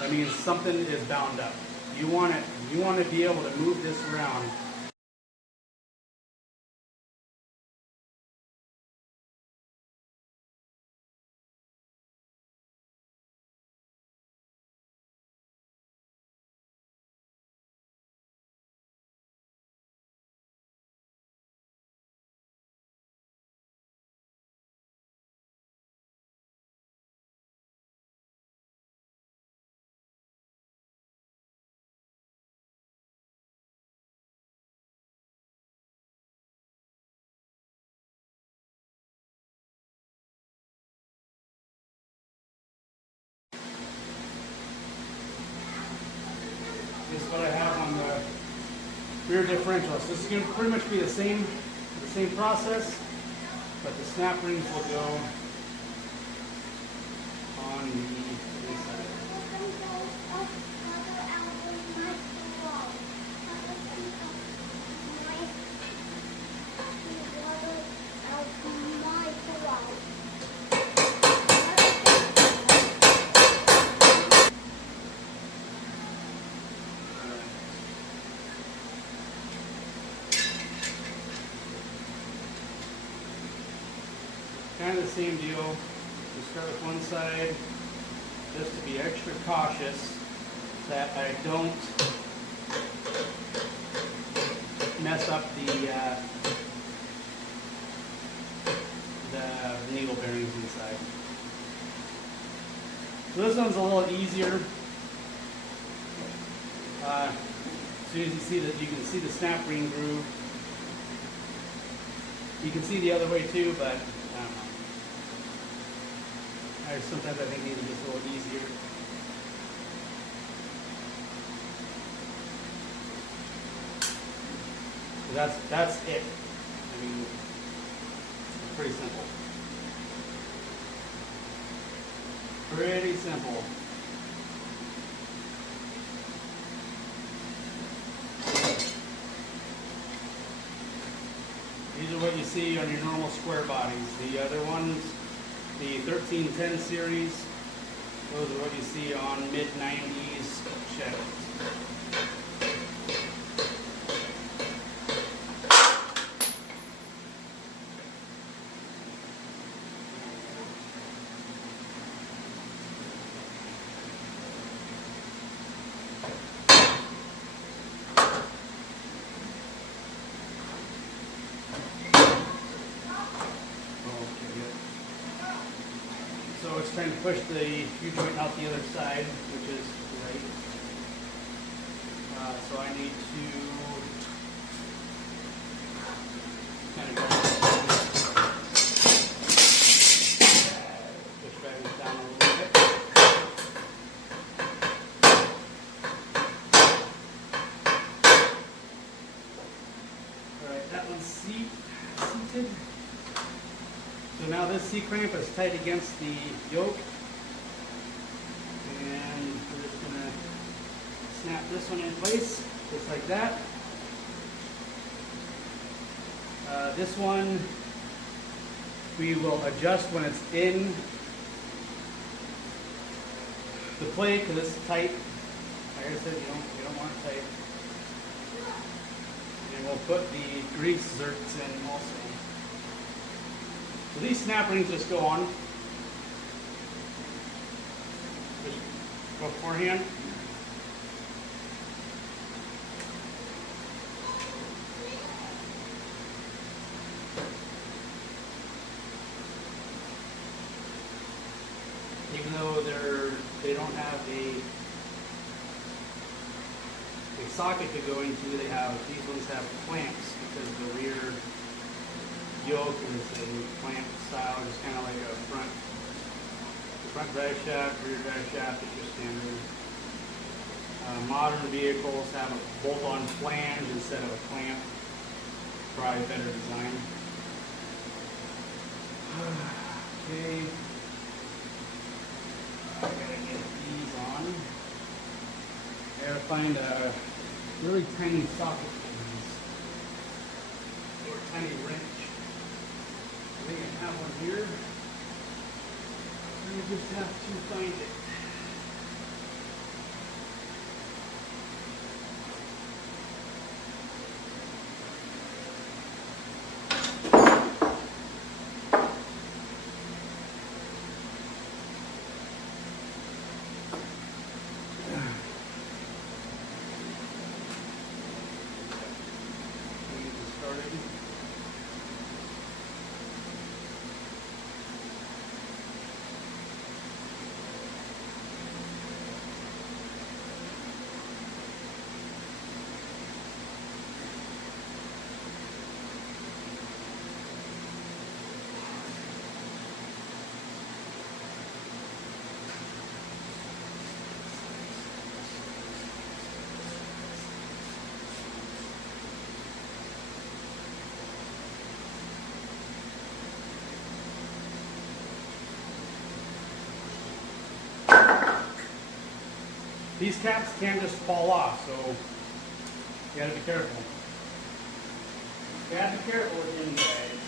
That means something is bound up. You want to be able to move this around what I have on the rear differential. So this is going to pretty much be the same process, but the snap rings will go on the inside. Kind of the same deal. We start with one side, just to be extra cautious that I don't mess up the needle bearings inside. So this one's a little easier. As soon as you see that, you can see the snap ring groove. You can see the other way too, but I don't know. Sometimes I think these are just a little easier. So that's it. I mean, it's pretty simple. Pretty simple. These are what you see on your normal square bodies. The other ones, the 1310 series, those are what you see on mid-90s Chevys. So it's trying to push the U-joint out the other side, which is great. So I need to kind of go push batteries down a little bit. Alright, that one's seated. So now this C-clamp is tight against the yoke, and we're just going to snap this one in place, just like that. This one we will adjust when it's in the plate because it's tight. Like I said, you don't want it tight. And we'll put the grease zerks in also. So these snap rings just go on just beforehand. Even though they don't have a socket to go into, these ones have clamps because the rear yoke is a clamp style, just kind of like a front drive shaft, rear drive shaft is just standard. Modern vehicles have a bolt-on flange instead of a clamp. Probably better design. Okay. I gotta get these on. I gotta find a really tiny socket for these. Or a tiny wrench. I think I have one here. I just have to find it. These caps can just fall off, so you gotta be careful. You gotta be careful with them guys.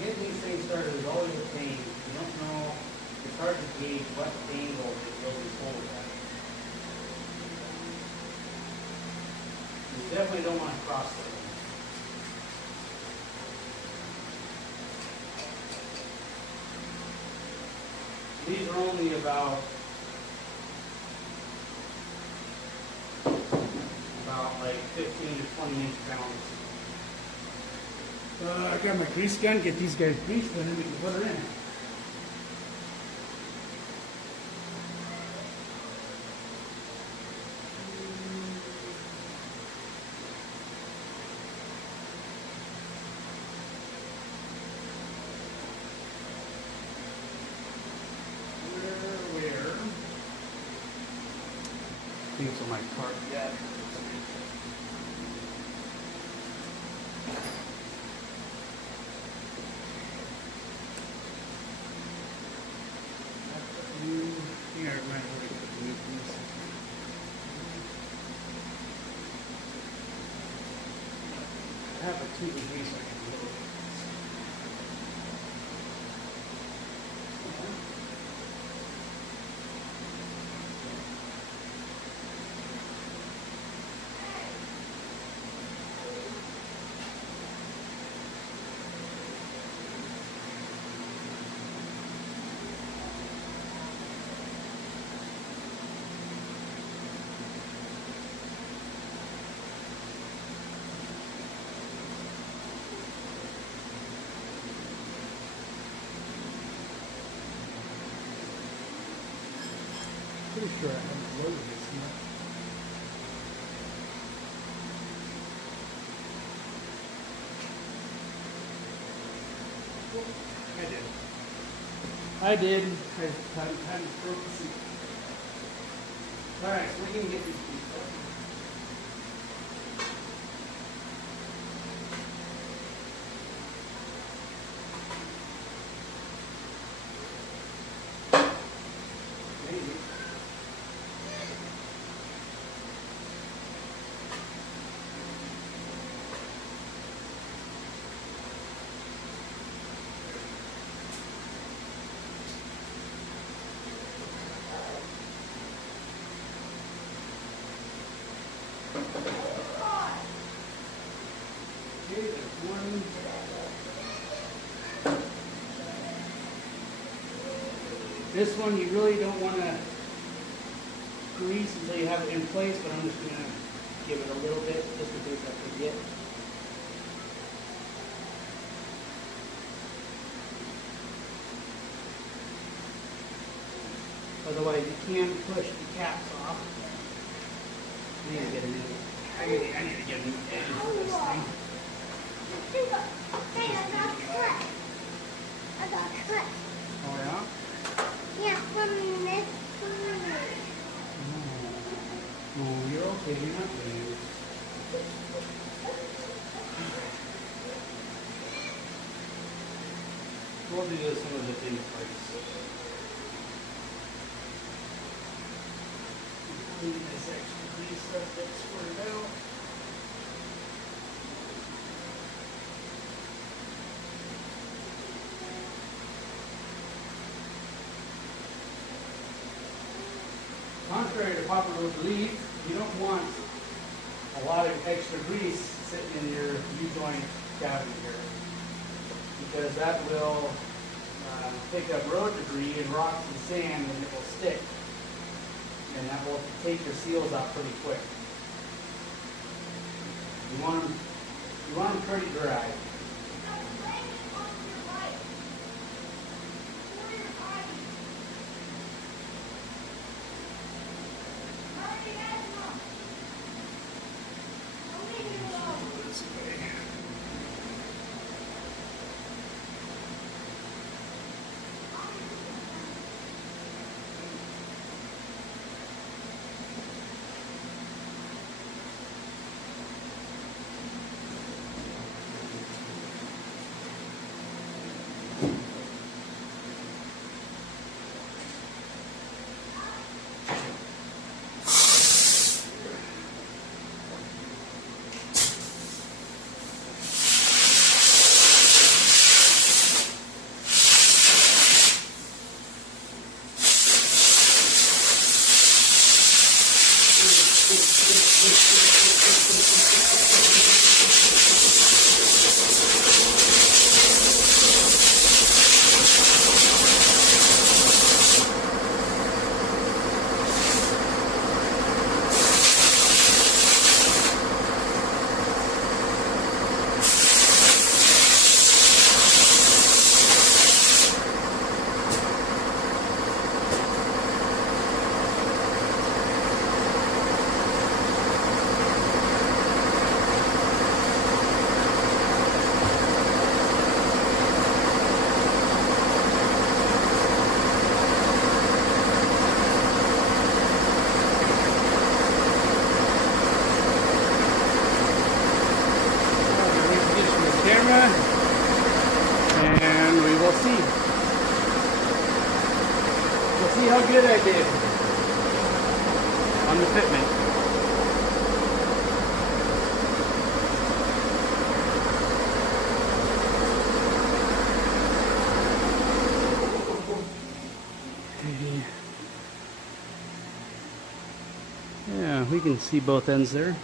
Getting these things started is always a pain. You don't know, it's hard to gauge what angle it really pulls at. You definitely don't want to cross it. These are only about like 15 to 20 inch pounds. I got my grease gun, get these guys greased, and then we can put her in. Where? I think it's on my cart. Yeah. I have a tube of grease I can load. Pretty sure I haven't loaded this yet. I did. I hadn't broken the seat. Alright, so we're going to get these pieces up. Maybe. Okay, there's one. This one you really don't want to grease until you have it in place, but I'm just going to give it a little bit just in case I forget. Otherwise you can push the caps off. I need to get a new, I need to get a new edge for this thing. Hey, I got cut. I got cut. Oh yeah? Yeah, from this one. Oh, you're okay, you're not bad. We'll do this one with a big place. Clean this extra grease stuff that's squirted out. Contrary to popular belief, you don't want a lot of extra grease sitting in your U-joint cavity here, because that will pick up road debris and rocks and sand, and it will stick, and that will take your seals out pretty quick. You want them pretty dry. Camera, and we will see. We'll see how good I did on the fitment. Yeah, we can see both ends there.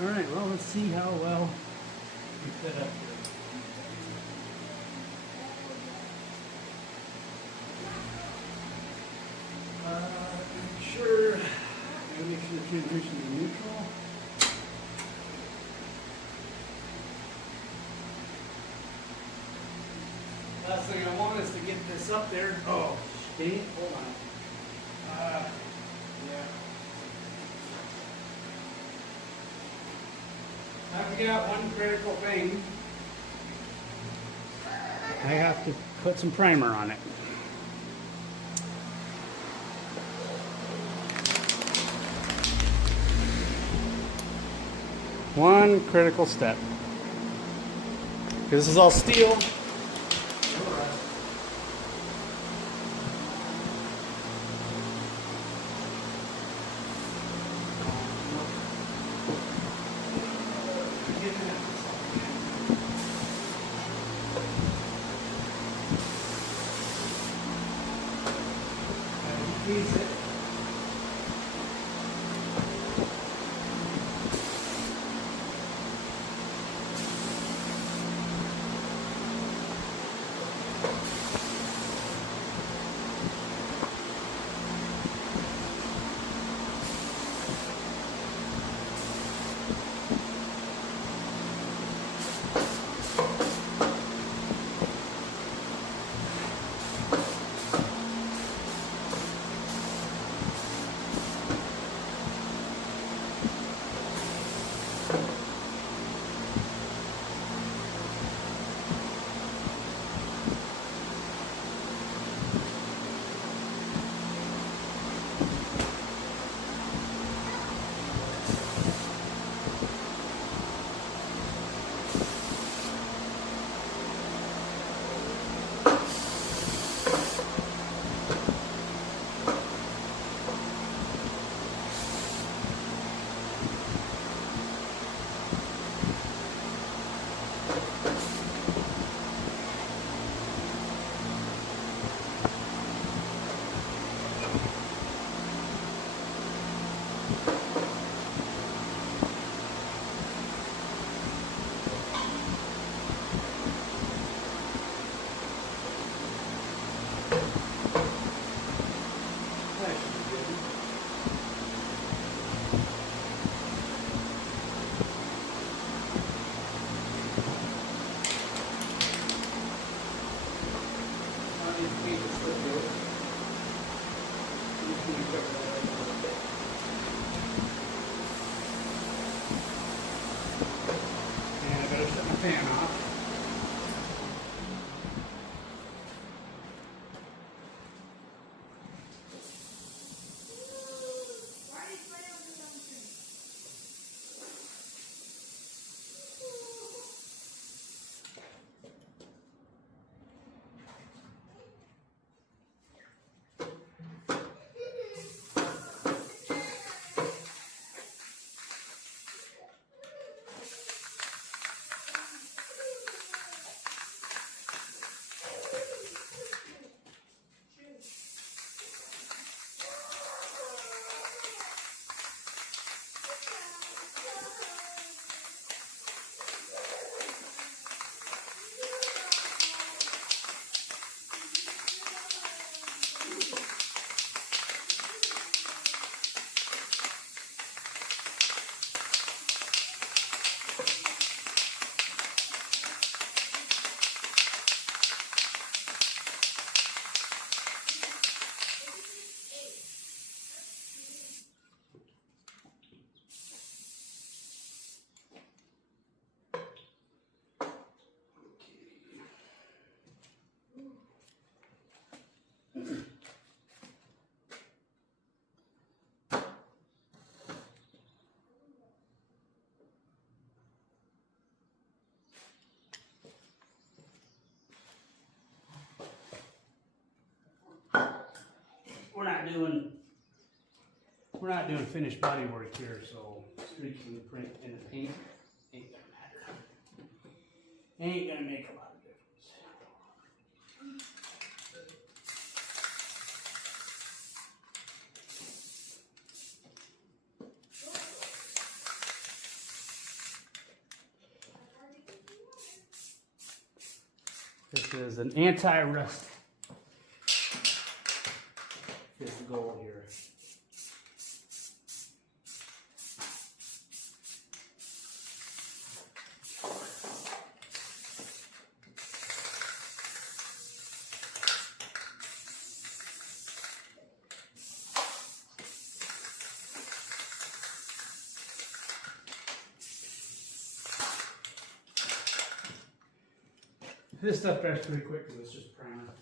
All right, well, let's see how well we fit up here. Make sure the transmission is neutral. Last thing I want is to get this up there. Oh, dang it, hold on. Yeah. I forgot one critical thing. I have to put some primer on it. One critical step. This is all steel. That should be good. Now I need to paint the slip here. Just gonna cover that up a little bit. And I better shut my fan off. We're not doing finished body work here, so streaks in the print and the paint ain't gonna matter. Ain't gonna make a lot of difference. This is an anti-rust. Is the goal here. This stuff dries pretty quick because it's just primer.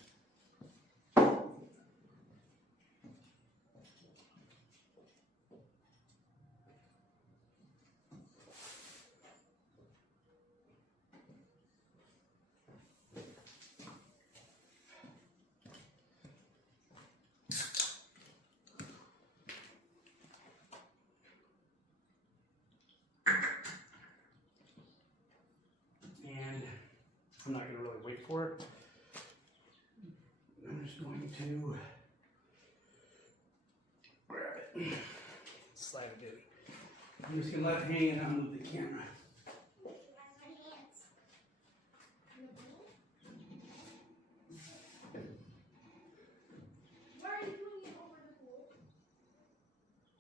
And I'm not going to really wait for it. I'm just going to grab it, slide it in. I'm just going to let it hang and I'll move the camera. Why are you doing it over the pool?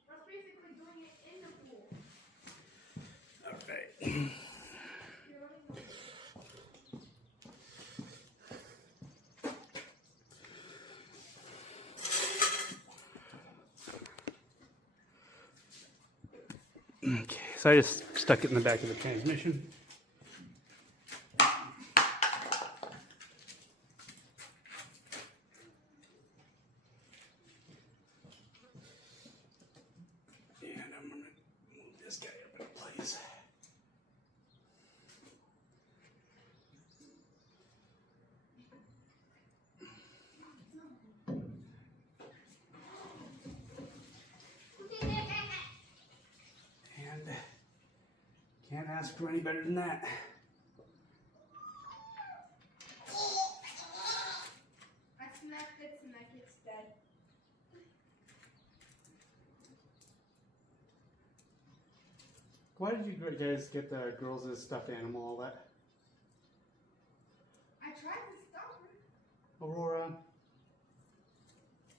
That's basically doing it in the pool. All right. Okay, so I just stuck it in the back of the transmission. ask for any better than that. I smacked it and it's dead. Why did you guys get the girls' stuffed animal, all that? I tried to stop her. Aurora.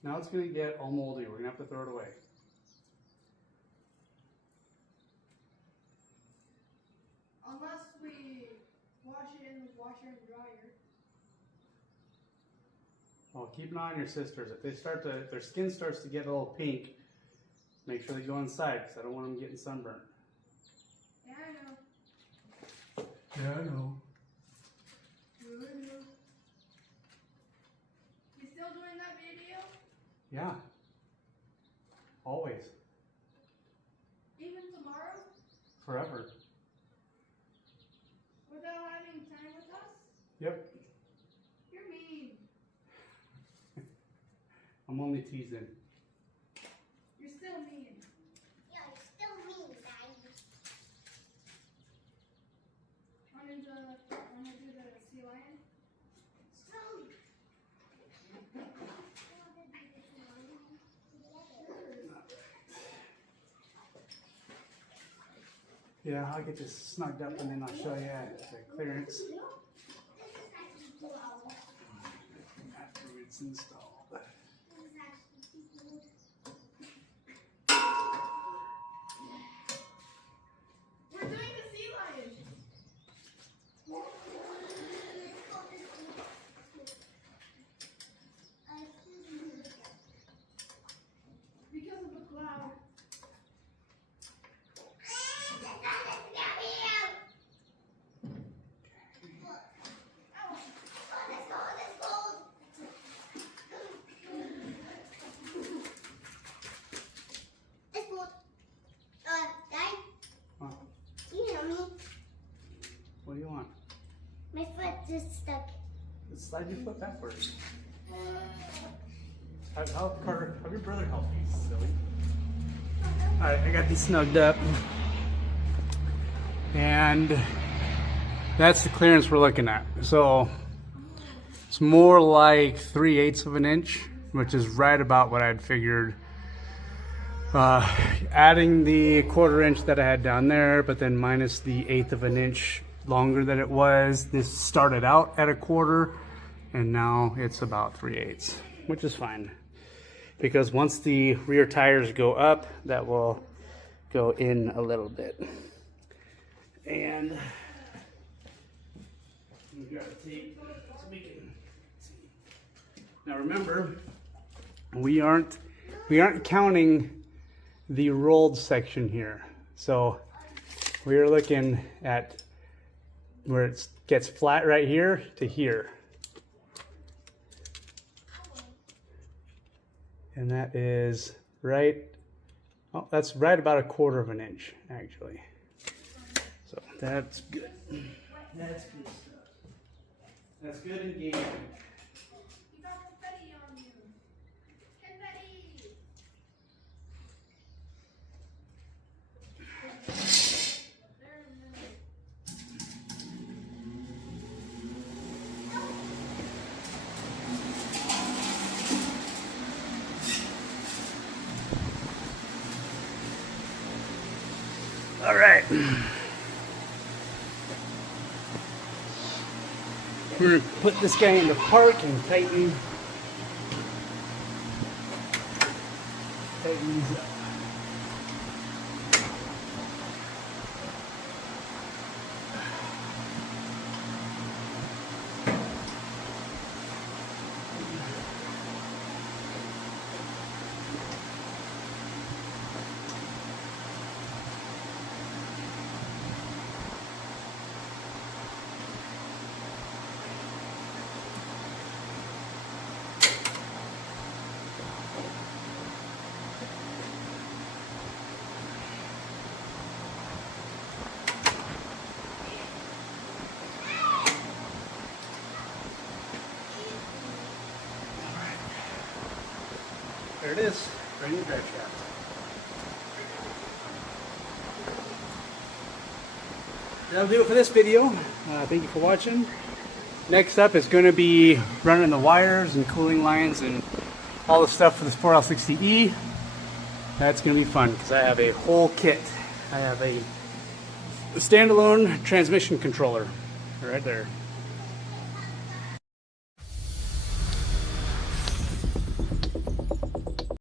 Now it's gonna get all moldy. We're gonna have to throw it away. Unless we wash it in the washer and dryer. Well, keep an eye on your sisters. If they start to, their skin starts to get a little pink, make sure they go inside because I don't want them getting sunburned. Yeah, I know. Yeah, I know. You still doing that video? Yeah. Always. Even tomorrow? Forever. Without having time with us? Yep. You're mean. I'm only teasing. You're still mean. Yeah, you're still mean, guys. Wanna do the sea lion? Yeah, I'll get this snugged up and then I'll show you the clearance after it's installed. We're doing the sea lion. Because of the cloud. What do you want? My foot just stuck. Let's slide your foot backwards. Carter, have your brother help me, silly. Alright, I got these snugged up. And that's the clearance we're looking at. So it's more like 3/8 of an inch, which is right about what I'd figured. Adding the 1/4 inch that I had down there, but then minus the 1/8 of an inch longer than it was. This started out at 1/4 and now it's about 3/8, which is fine. Because once the rear tires go up, that will go in a little bit. And we got a tape so we can see. Now remember, we aren't counting the rolled section here. So we are looking at where it gets flat right here to here. And that is right, oh, that's right about 1/4 of an inch, actually. So that's good. That's good stuff. That's good engagement. You got confetti on you. Confetti! There a minute. All right. We're gonna put this guy into park and tighten these up. There it is, right in the drive shaft. that'll do it for this video. Thank you for watching. Next up is going to be running the wires and cooling lines and all the stuff for the Sport L60E. That's going to be fun because I have a whole kit. I have a standalone transmission controller right there.